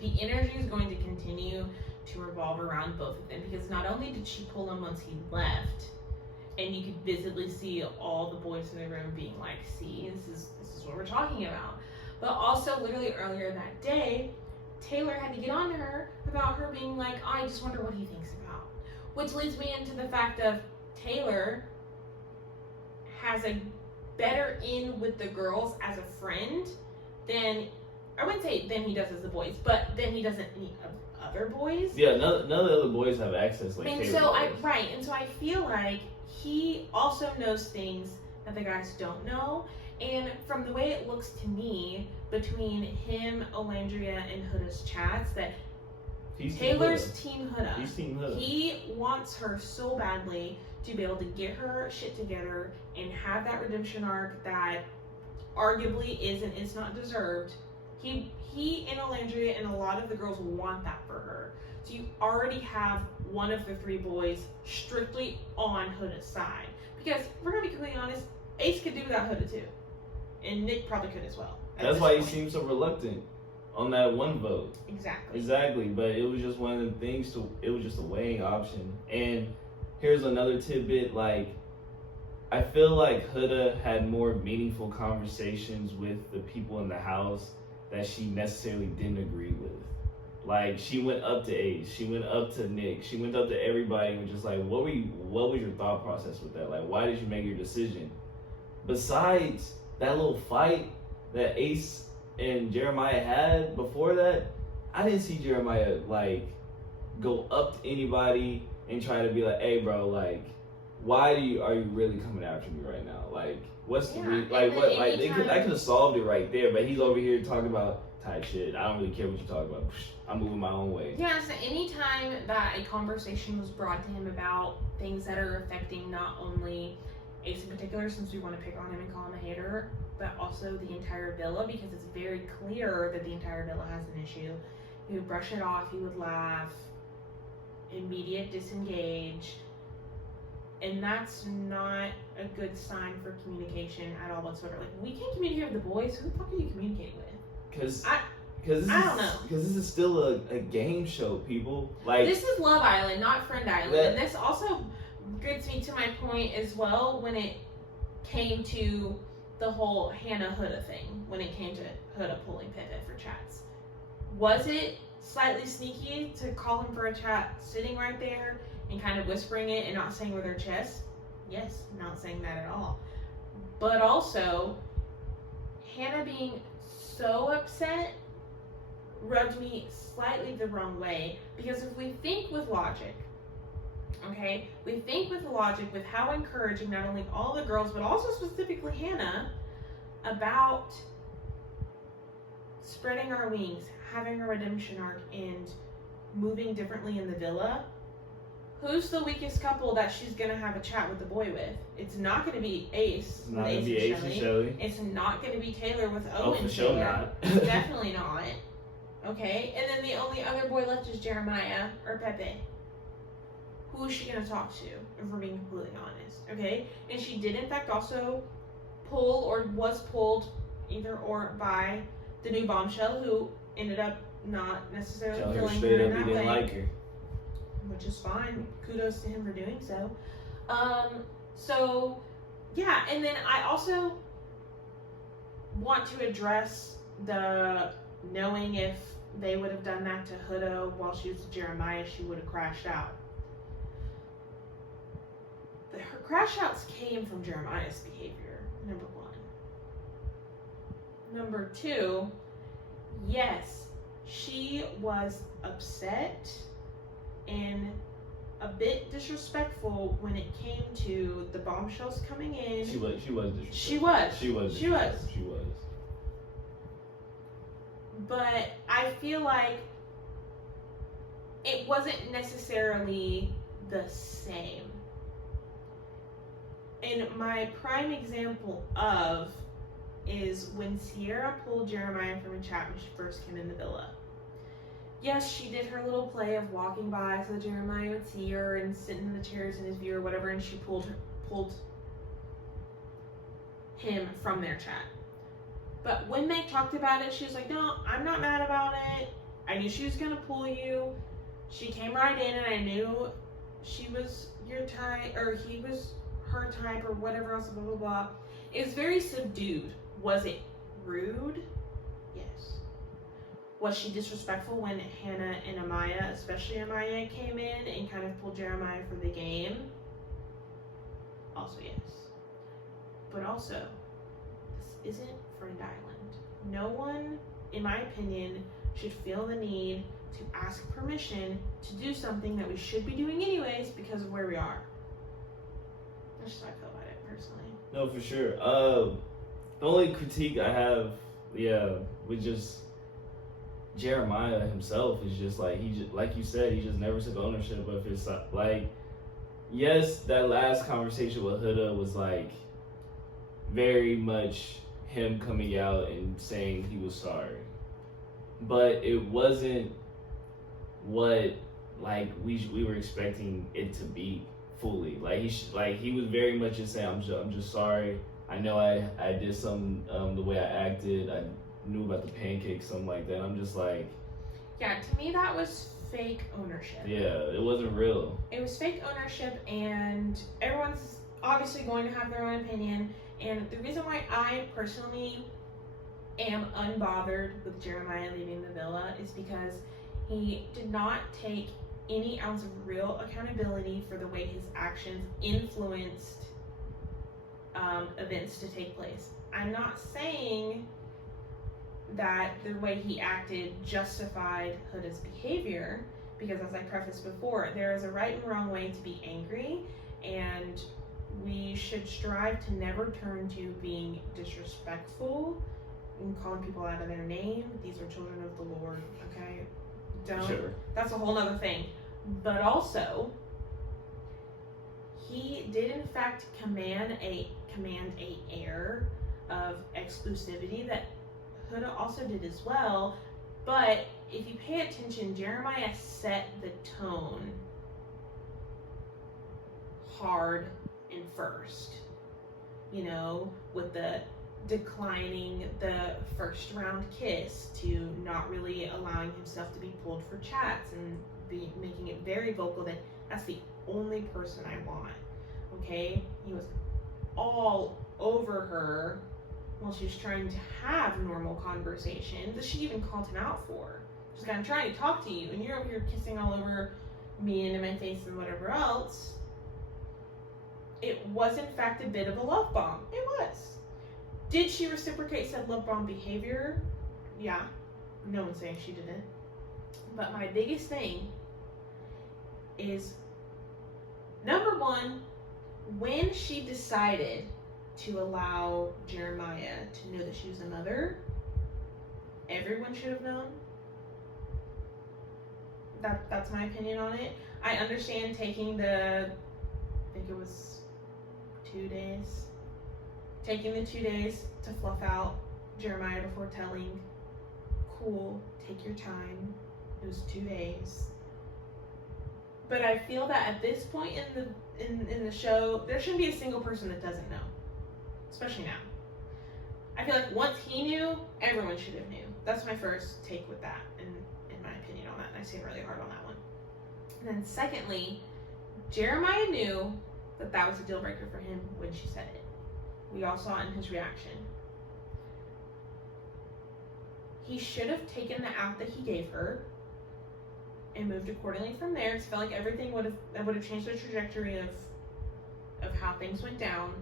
the energy is going to continue to revolve around both of them, because not only did she pull him once he left, and you could visibly see all the boys in the room being like, see, this is what we're talking about. But also, literally earlier that day, Taylor had to get on to her about her being like, I just wonder what he thinks about. Which leads me into the fact of Taylor has a better in with the girls as a friend than, I wouldn't say than he does as the boys, but than he does any other boys. Yeah, none of the other boys have access like And Taylor so does. and so I feel like he also knows things that the guys don't know. And from the way it looks to me, between him, Olandria, and Huda's chats, that Taylor's Team Huda. He's Team Huda. He wants her so badly to be able to get her shit together and have that redemption arc that arguably is not deserved. He and Olandria and a lot of the girls want that for her. So you already have one of the three boys strictly on Huda's side. Because we're gonna be completely honest, Ace could do without Huda too. And Nick probably could as well. That's why he seems so reluctant on that one vote. Exactly, but it was just one of the things it was just a weighing option. And here's another tidbit, like, I feel like Huda had more meaningful conversations with the people in the house that she necessarily didn't agree with. Like, she went up to Ace, she went up to Nick, she went up to everybody and was just like, what was your thought process with that? Like, why did you make your decision? Besides that little fight that Ace and Jeremiah had before that, I didn't see Jeremiah like go up to anybody and try to be like, hey bro, like, why are you really coming after me right now? Like, what's the like what like I could have solved it right there, but he's over here talking about type shit. I don't really care what you talk about. I'm moving my own way. Yeah, so anytime that a conversation was brought to him about things that are affecting not only Ace in particular, since we want to pick on him and call him a hater, but also the entire villa, because it's very clear that the entire villa has an issue. He would brush it off, he would laugh, immediate disengage, and that's not a good sign for communication at all whatsoever. Like, we can't communicate with the boys, who the fuck are you communicating with? Because I don't know. Because this is still a game show, people. Like, this is Love Island, not Friend Island. And this also gets me to my point as well when it came to the whole Hannah Huda thing, when it came to Huda pulling Pepe for chats. Was it slightly sneaky to call him for a chat sitting right there and kind of whispering it and not saying with her chest? Yes, not saying that at all. But also, Hannah being so upset rubbed me slightly the wrong way, because if we think with logic, okay, we think with logic with how encouraging not only all the girls but also specifically Hannah about spreading our wings, having a redemption arc, and moving differently in the villa, who's the weakest couple that she's gonna have a chat with the boy with? It's not gonna be Ace. It's not gonna be Ace and Shelly. It's not gonna be Taylor with Owen. Oh, for sure not. Definitely not. Okay, and then the only other boy left is Jeremiah or Pepe. Who is she gonna talk to, if we're being completely honest? Okay, and she did in fact also pull, or was pulled, either or, by the new bombshell, who ended up not necessarily feeling her in that way. Like her. Which is fine. Kudos to him for doing so. So, yeah, and then I also want to address the knowing if they would have done that to Huda while she was with Jeremiah, she would have crashed out. Her crash outs came from Jeremiah's behavior, number one. Number two, yes, she was upset and a bit disrespectful when it came to the bombshells coming in. She was disrespectful. She was. But I feel like it wasn't necessarily the same. And my prime example of is when Sierra pulled Jeremiah from a chat when she first came in the villa. Yes, she did her little play of walking by so that Jeremiah would see her and sit in the chairs in his view or whatever, and she pulled him from their chat. But when they talked about it, she was like, no, I'm not mad about it. I knew she was going to pull you. She came right in and I knew she was your type, or he was her type or whatever else, blah, blah, blah. It was very subdued. Was it rude? Yes. Was she disrespectful when Hannah and Amaya, especially Amaya, came in and kind of pulled Jeremiah for the game? Also yes. But also, this isn't Friend Island. No one, in my opinion, should feel the need to ask permission to do something that we should be doing anyways because of where we are. That's just how I feel about it, personally. No, for sure. The only critique I have, with just Jeremiah himself is just like, like you said, he just never took ownership of his, like, yes, that last conversation with Huda was like very much him coming out and saying he was sorry, but it wasn't what like we were expecting it to be fully. Like he was very much just saying, I'm just sorry. I know I did something the way I acted. I knew about the pancakes, something like that. I'm just like, yeah, to me that was fake ownership. Yeah, it wasn't real. It was fake ownership, and everyone's obviously going to have their own opinion. And the reason why I personally am unbothered with Jeremiah leaving the villa is because he did not take any ounce of real accountability for the way his actions influenced events to take place. I'm not saying that the way he acted justified Huda's behavior, because as I prefaced before, there is a right and wrong way to be angry, and we should strive to never turn to being disrespectful and calling people out of their name. These are children of the Lord, okay? Don't. Sure. That's a whole other thing. But also, he did in fact command a air of exclusivity that Huda also did as well. But if you pay attention, Jeremiah set the tone hard and first, you know, with the declining the first round kiss to not really allowing himself to be pulled for chats and making it very vocal that that's the only person I want. Okay, he was all over her while she was trying to have normal conversation that she even called him out for. She's like, I'm trying to talk to you and you're over here kissing all over me and in my face and whatever else. It was in fact a bit of a love bomb. It was. Did she reciprocate said love bomb behavior? Yeah. No one's saying she didn't. But my biggest thing is, number one, when she decided to allow Jeremiah to know that she was a mother, everyone should have known. That's my opinion on it. I understand taking I think it was 2 days. Taking the 2 days to fluff out Jeremiah before telling. Cool, take your time. It was 2 days. But I feel that at this point in the show, there shouldn't be a single person that doesn't know. Especially now. I feel like once he knew, everyone should have knew. That's my first take with that, in my opinion on that. And I stand really hard on that one. And then secondly, Jeremiah knew that was a deal breaker for him when she said it. We all saw it in his reaction. He should have taken the out that he gave her and moved accordingly from there. It felt like everything would have changed the trajectory of how things went down.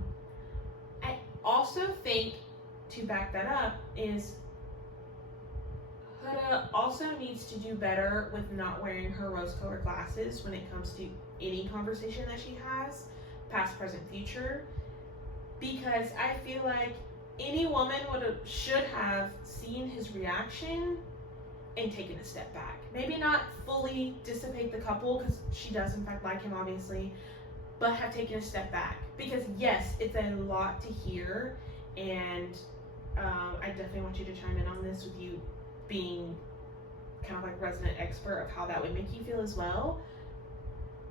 I also think, to back that up, is Huda also needs to do better with not wearing her rose-colored glasses when it comes to any conversation that she has, past, present, future, because I feel like any woman should have seen his reaction and taken a step back. Maybe not fully dissipate the couple, because she does in fact like him obviously, but have taken a step back. Because yes, it's a lot to hear, and I definitely want you to chime in on this with you being kind of like resident expert of how that would make you feel as well.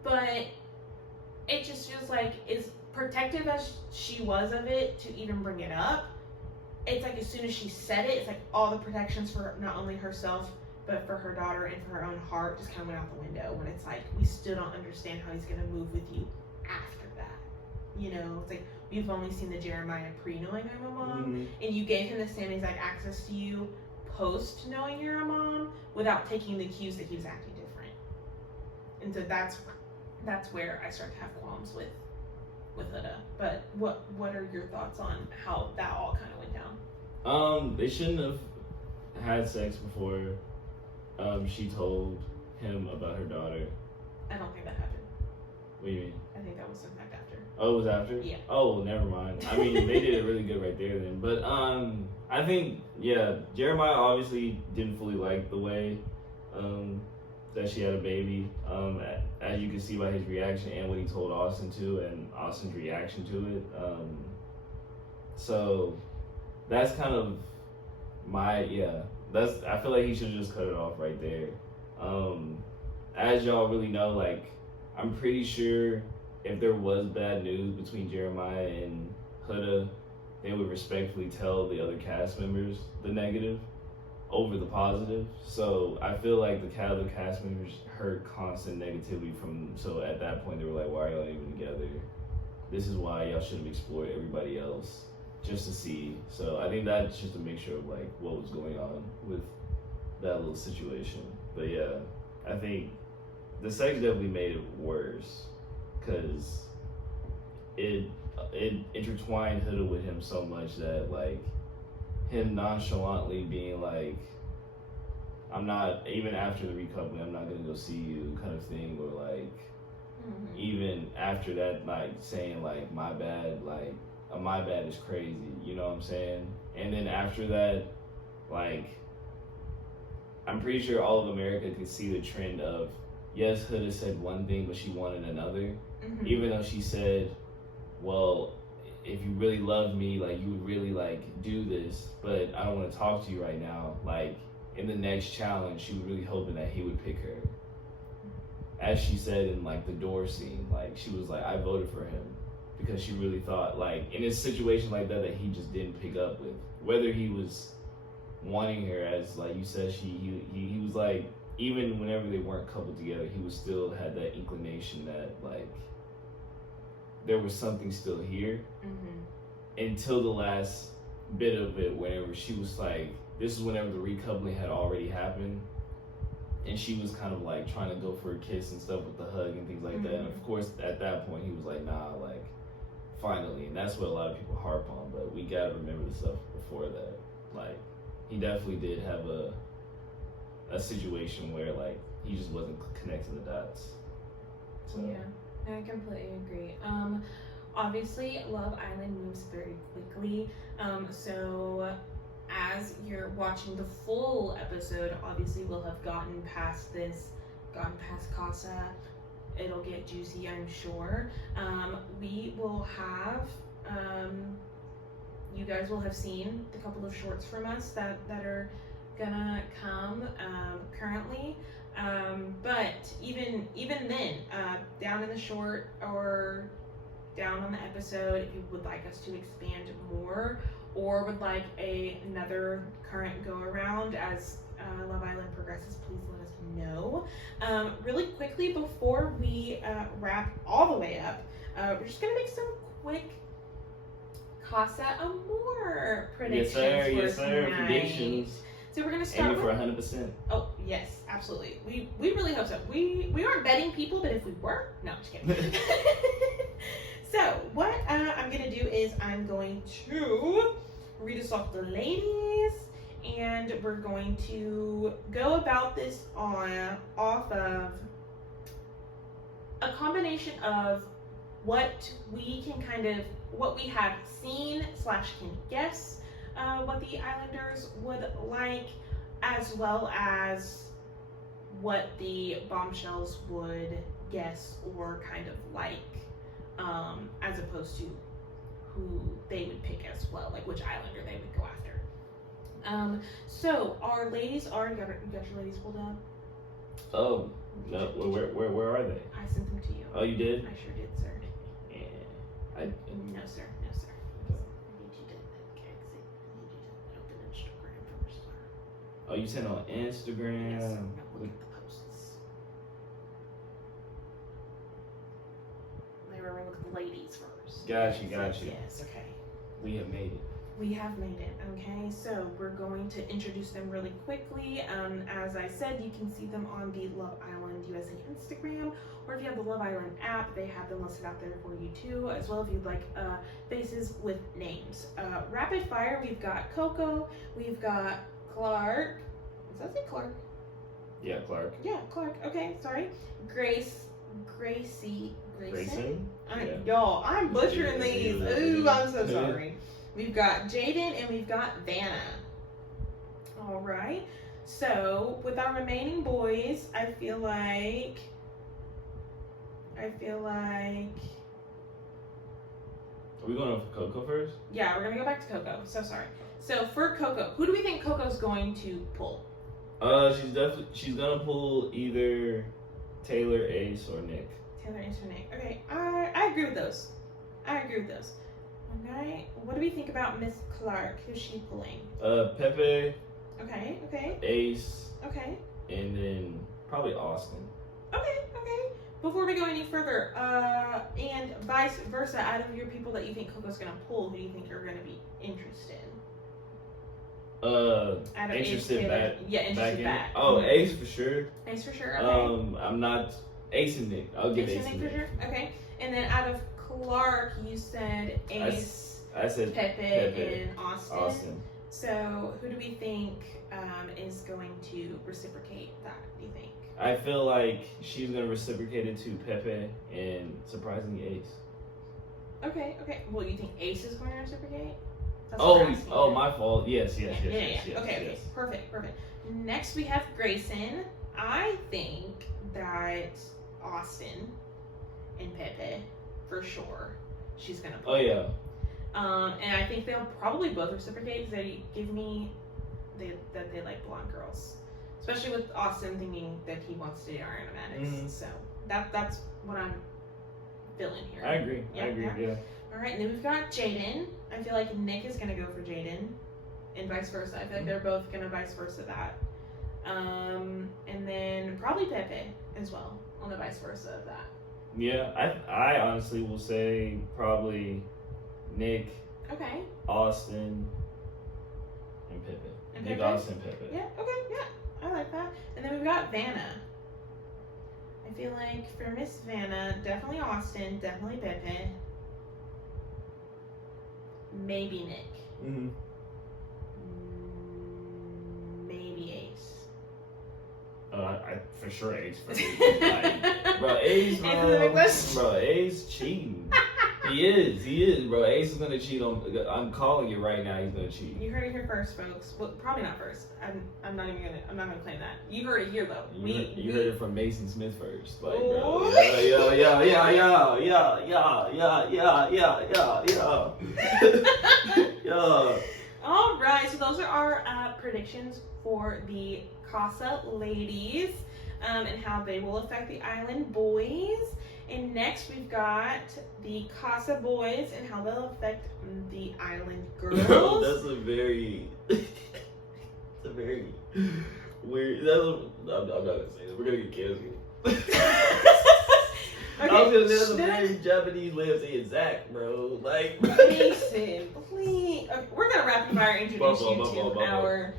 But it just feels like, as protective as she was of it to even bring it up, it's like as soon as she said it, it's like all the protections for not only herself but for her daughter and for her own heart just kind of went out the window, when it's like, we still don't understand how he's going to move with you after that, you know, it's like we've only seen the Jeremiah pre-knowing I'm a mom, Mhm. and you gave him the same exact access to you post knowing you're a mom without taking the cues that he was acting different. And so that's where I start to have qualms with Huda. But what are your thoughts on how that all kind of went down? They shouldn't have had sex before she told him about her daughter. I don't think that happened. What do you mean? I think that was in fact after. Oh, it was after? Yeah. Oh, well, never mind. I mean, they did it really good right there then. But I think, yeah, Jeremiah obviously didn't fully like the way that she had a baby. As you can see by his reaction and what he told Austin too, and Austin's reaction to it. So that's kind of I feel like he should have just cut it off right there. As y'all really know, like, I'm pretty sure if there was bad news between Jeremiah and Huda, they would respectfully tell the other cast members the negative over the positive. So I feel like the other cast members heard constant negativity so at that point they were like, why are y'all even together? This is why y'all should have explored everybody else just to see. So I think that's just a mixture of like what was going on with that little situation. But yeah, I think the sex definitely made it worse because it intertwined Huda with him so much that like him nonchalantly being like, I'm not, even after the recoupling, I'm not gonna go see you kind of thing, or like even after that, like saying like my bad, like my bad is crazy, you know what I'm saying? And then after that, like I'm pretty sure all of America could see the trend of, yes, Huda said one thing but she wanted another. Even though she said, well, if you really love me, like you would really like do this, but I don't want to talk to you right now. Like in the next challenge, she was really hoping that he would pick her. As she said in like the door scene, like she was like, I voted for him because she really thought like in a situation like that he just didn't pick up with, whether he was wanting her, as like you said, he was like, even whenever they weren't coupled together, he was still had that inclination that like there was something still here. Until the last bit of it, whenever she was like, this is whenever the recoupling had already happened, and she was kind of like trying to go for a kiss and stuff with the hug and things like that. And of course, at that point, he was like, nah, like finally. And that's what a lot of people harp on, but we gotta remember the stuff before that. Like he definitely did have a situation where like he just wasn't connecting the dots. So. Yeah, I completely agree. Obviously, Love Island moves very quickly. So as you're watching the full episode, obviously we'll have gotten past Casa. It'll get juicy, I'm sure. We will have, you guys will have seen the couple of shorts from us that are gonna come currently. But even then, down in the short or down on the episode, if you would like us to expand more or would like another current go around as Love Island progresses, please let us know. Really quickly before we wrap all the way up, we're just gonna make some quick Casa Amor predictions Yes, for sir. tonight. Predictions. So we're gonna start aiming for 100%. Oh yes, absolutely. We really hope so. We aren't betting people, but if we were, no, just kidding. So what I'm gonna do is I'm going to read us off the ladies, and we're going to go about this off of a combination of what we have seen / can guess what the Islanders would like, as well as what the Bombshells would guess or kind of like, as opposed to who they would pick as well, like which Islander they would go after. So our ladies are, you got your ladies pulled up? Oh, no, where are they? I sent them to you. Oh, you did? I sure did, sir. Yeah. No, sir. I need you to open Instagram first, sir. Oh, you sent on Instagram? Yes, sir. Now look at the posts. Look at the ladies first. Got you. Yes, okay. We have made it. We have made it, okay? So we're going to introduce them really quickly. As I said, you can see them on the Love Island USA Instagram, or if you have the Love Island app, they have them listed out there for you too, as well if you'd like faces with names. Rapid fire, we've got Coco, we've got Clark. Does that say Clark? Yeah, Clark. Yeah, Clark. Okay, sorry. Grayson. Yeah. Y'all, I'm butchering these. Yeah. Ooh, I'm so sorry. We've got Jaden and we've got Vanna. All right. So with our remaining boys, I feel like. Are we going for Coco first? Yeah, we're gonna go back to Coco. So sorry. So for Coco, who do we think Coco's going to pull? She's gonna pull either Taylor, Ace, or Nick. Taylor, Ace, or Nick. Okay, I agree with those. Okay, what do we think about Miss Clark? Who's she pulling? Pepe. Okay. Ace. Okay. And then probably Austin. Okay. Before we go any further, and vice versa, out of your people that you think Coco's gonna pull, who do you think are gonna be interested? Out of Interested Ace, back. Yeah, interested back. Oh, Ace for sure. Ace for sure. Okay. I'm not Ace and Nick. I'll give Ace and Nick for sure. Okay. And then out of Clark, you said Ace. I said Pepe and Austin. So who do we think is going to reciprocate that? Do you think? I feel like she's gonna reciprocate it to Pepe and surprisingly Ace. Okay. Well, you think Ace is going to reciprocate? That's what we're asking. My fault. Yes. Yeah. Okay. Perfect. Next we have Grayson. I think that Austin and Pepe, for sure, she's gonna pull. Oh yeah. And I think they'll probably both reciprocate because they give me that they like blonde girls, especially with Austin thinking that he wants to do aeronautics. Mm-hmm. So that's what I'm feeling here. I agree. Yeah. All right, and then we've got Jaden. I feel like Nick is gonna go for Jaden, and vice versa. I feel like they're both gonna vice versa that. And then probably Pepe as well on the vice versa of that. Yeah, I honestly will say probably Nick, Okay. Austin, and Pepe. Nick, Pepe? Austin, Pepe. Yeah. Okay. Yeah, I like that. And then we've got Vanna. I feel like for Miss Vanna, definitely Austin, definitely Pepe. Maybe Nick. Mm-hmm. Maybe Ace. I for sure Ace. Bro, Ace, bro, Ace cheating. He is, bro. Ace is gonna cheat on. I'm calling it right now. He's gonna cheat. You heard it here first, folks. Well, probably not first. I'm not gonna claim that. You heard it here though. You heard it from Mason Smith first, like, Ooh. bro. Yeah. Yeah. All right. So those are our predictions for the Casa ladies, and how they will affect the island boys. And next we've got the Casa boys and how they'll affect the island girls. That's a very weird. I'm not gonna say this. We're gonna get canceled. Okay. I was gonna say that's a very Japanese way of saying Zach, bro. Like, Mason, please. Okay, we're gonna rapid fire introduce you to our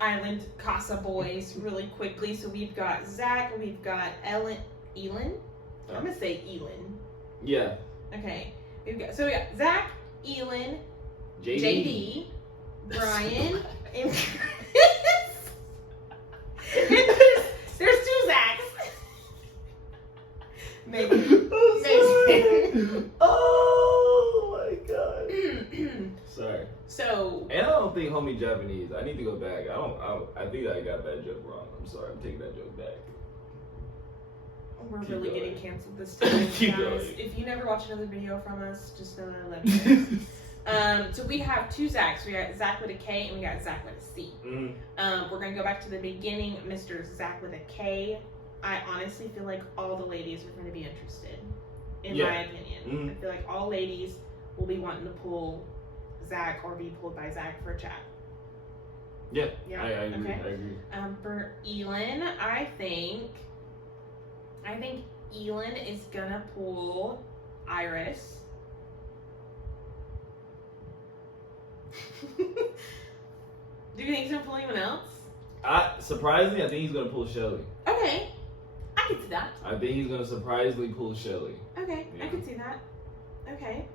island Casa boys really quickly. So we've got Zach, we've got Elin. I'm gonna say Elin. Yeah. Okay. We got Zach, Elin, JD, Brian, and there's two Zachs. Maybe. Oh my god. Sorry. So. And I don't think homie Japanese. I need to go back. I think I got that joke wrong. I'm sorry. I'm taking that joke back. We're Keep really going. getting canceled this time, Keep guys. going. If you never watch another video from us, just know that I love you. So we have two Zachs. We got Zach with a K and we got Zach with a C. Mm-hmm. We're gonna go back to the beginning, Mr. Zach with a K. I honestly feel like all the ladies are gonna be interested, in my opinion. Mm-hmm. I feel like all ladies will be wanting to pull Zach or be pulled by Zach for a chat. Yeah. Yeah. I agree. Okay. I agree. For Elin, I think Elin is gonna pull Iris. Do you think he's gonna pull anyone else? Surprisingly, I think he's gonna pull Shelly. Okay, I can see that. I think he's gonna surprisingly pull Shelly. Okay, Yeah. I can see that. Okay.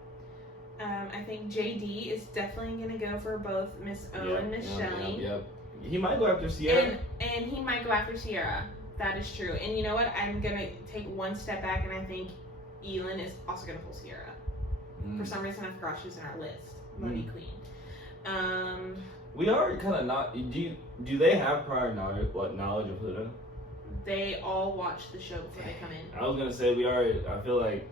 I think JD is definitely gonna go for both Miss O and Miss Shelly. Yep. He might go after Sierra. And he might go after Sierra. That is true. And you know what? I'm gonna take one step back, and I think Elin is also gonna pull Sierra. For some reason, I forgot she was in our list. Money Queen. We already kind of not. Do they have prior knowledge of Huda? They all watch the show before they come in. I was gonna say we already. I feel like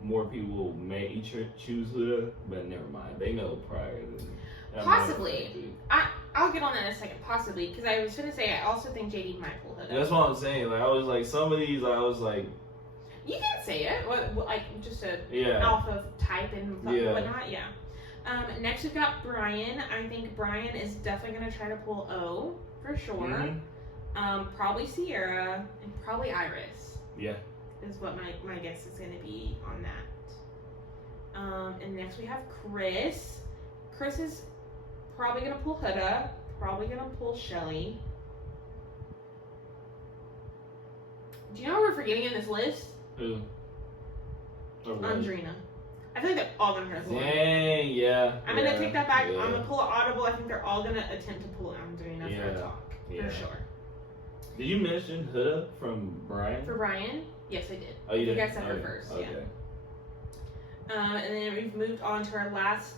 more people may choose Huda, but never mind. They know prior. Possibly. I'll get on that in a second. Possibly, because I was gonna say I also think JD might pull Huda. That's what I'm saying. Like I was like some of these. I was like. You can say it. What like just a alpha type and whatnot. Yeah. Next we've got Brian. I think Brian is definitely gonna try to pull O for sure. Probably Sierra and probably Iris. Yeah. Is what my guess is gonna be on that. And next we have Chris. Chris is probably gonna pull Huda. Probably gonna pull Shelly. Do you know what we're forgetting in this list? Who? Andrina. I feel like they're all gonna pull. Dang, yeah. I'm gonna take that back. I'm gonna pull an audible. I think they're all gonna attempt to pull Andrina for a talk. For sure. Did you mention Huda from Brian? For Brian? Yes, I did. Oh, you did? I think I said her first. Okay. Yeah. And then we've moved on to our last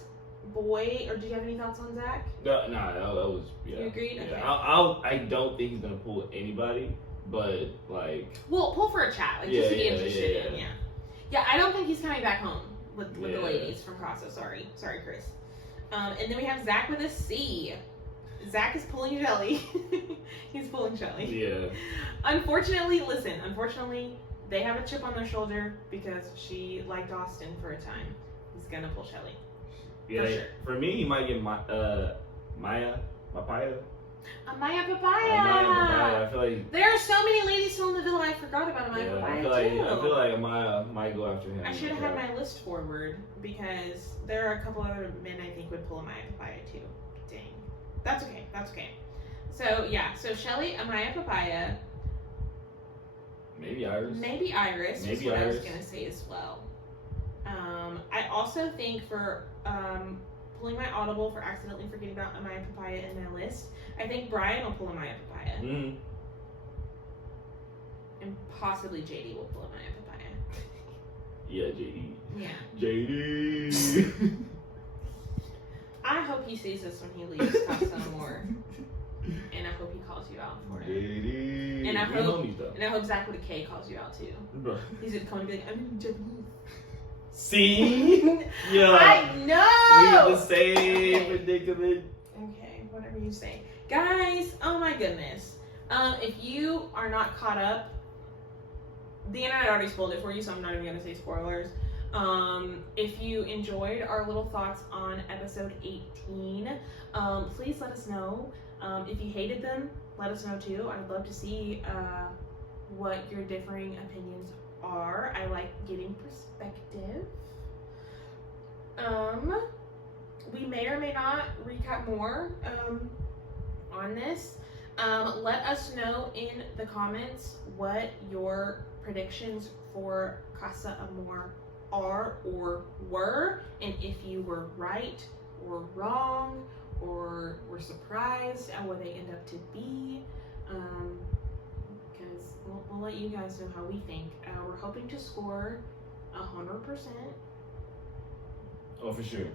boy. Or did you have any thoughts on Zach? No, that was You agreed? Yeah. Okay. I don't think he's gonna pull anybody, but like. Well, pull for a chat, like just to be interested in. Yeah, I don't think he's coming back home with the ladies from Casa. Sorry, Chris. And then we have Zach with a C. Zach is pulling Shelly. He's pulling Shelly. Yeah. Unfortunately, they have a chip on their shoulder because she liked Austin for a time. He's gonna pull Shelly. Yeah. For sure. For me, he might get Maya Papaya. Maya Papaya. I feel like there are so many ladies still in the villa. I forgot about Maya Papaya I feel like Maya might go after him. I should have had my list forward because there are a couple other men I think would pull a Maya Papaya too. Dang. That's okay. So yeah, Shelly, Amaya Papaya. Maybe Iris. Is what I was gonna say as well. I also think for pulling my audible for accidentally forgetting about Amaya Papaya in my list, I think Brian will pull Amaya Papaya. And possibly JD will pull Amaya Papaya. Yeah, JD. Yeah. JD. I hope he sees this when he leaves Casa more. And I hope he calls you out for it. JD. And I hope Zach with a K calls you out too. Bro. He's gonna come and be like, I'm in Japanese. See? Yeah. I know! We have the same predicament. Okay, whatever you say. Guys, oh my goodness. If you are not caught up, the internet already spoiled it for you, so I'm not even gonna say spoilers. If you enjoyed our little thoughts on episode 18, please let us know. If you hated them, let us know too. I'd love to see what your differing opinions are. I like getting perspective. We may or may not recap more on this. Let us know in the comments what your predictions for Casa Amor are or were, and if you were right or wrong or were surprised at what they end up to be, because we'll let you guys know how we think. We're hoping to score 100%. Oh, for sure.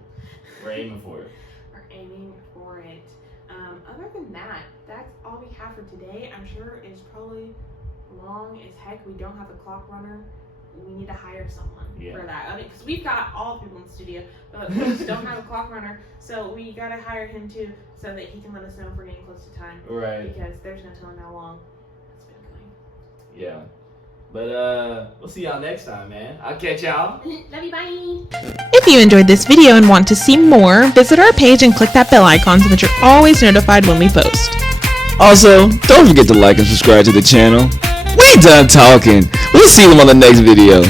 We're aiming for it. We're aiming for it. Other than that, that's all we have for today. I'm sure it's probably long as heck. We don't have a clock runner. We need to hire someone for that. I mean, because we've got all the people in the studio, but we just don't have a clock runner. So we got to hire him too, so that he can let us know if we're getting close to time. Right. Because there's no telling how long it's been going. Yeah. But we'll see y'all next time, man. I'll catch y'all. Love you, bye. If you enjoyed this video and want to see more, visit our page and click that bell icon so that you're always notified when we post. Also, don't forget to like and subscribe to the channel. We done talking. We'll see you on the next video.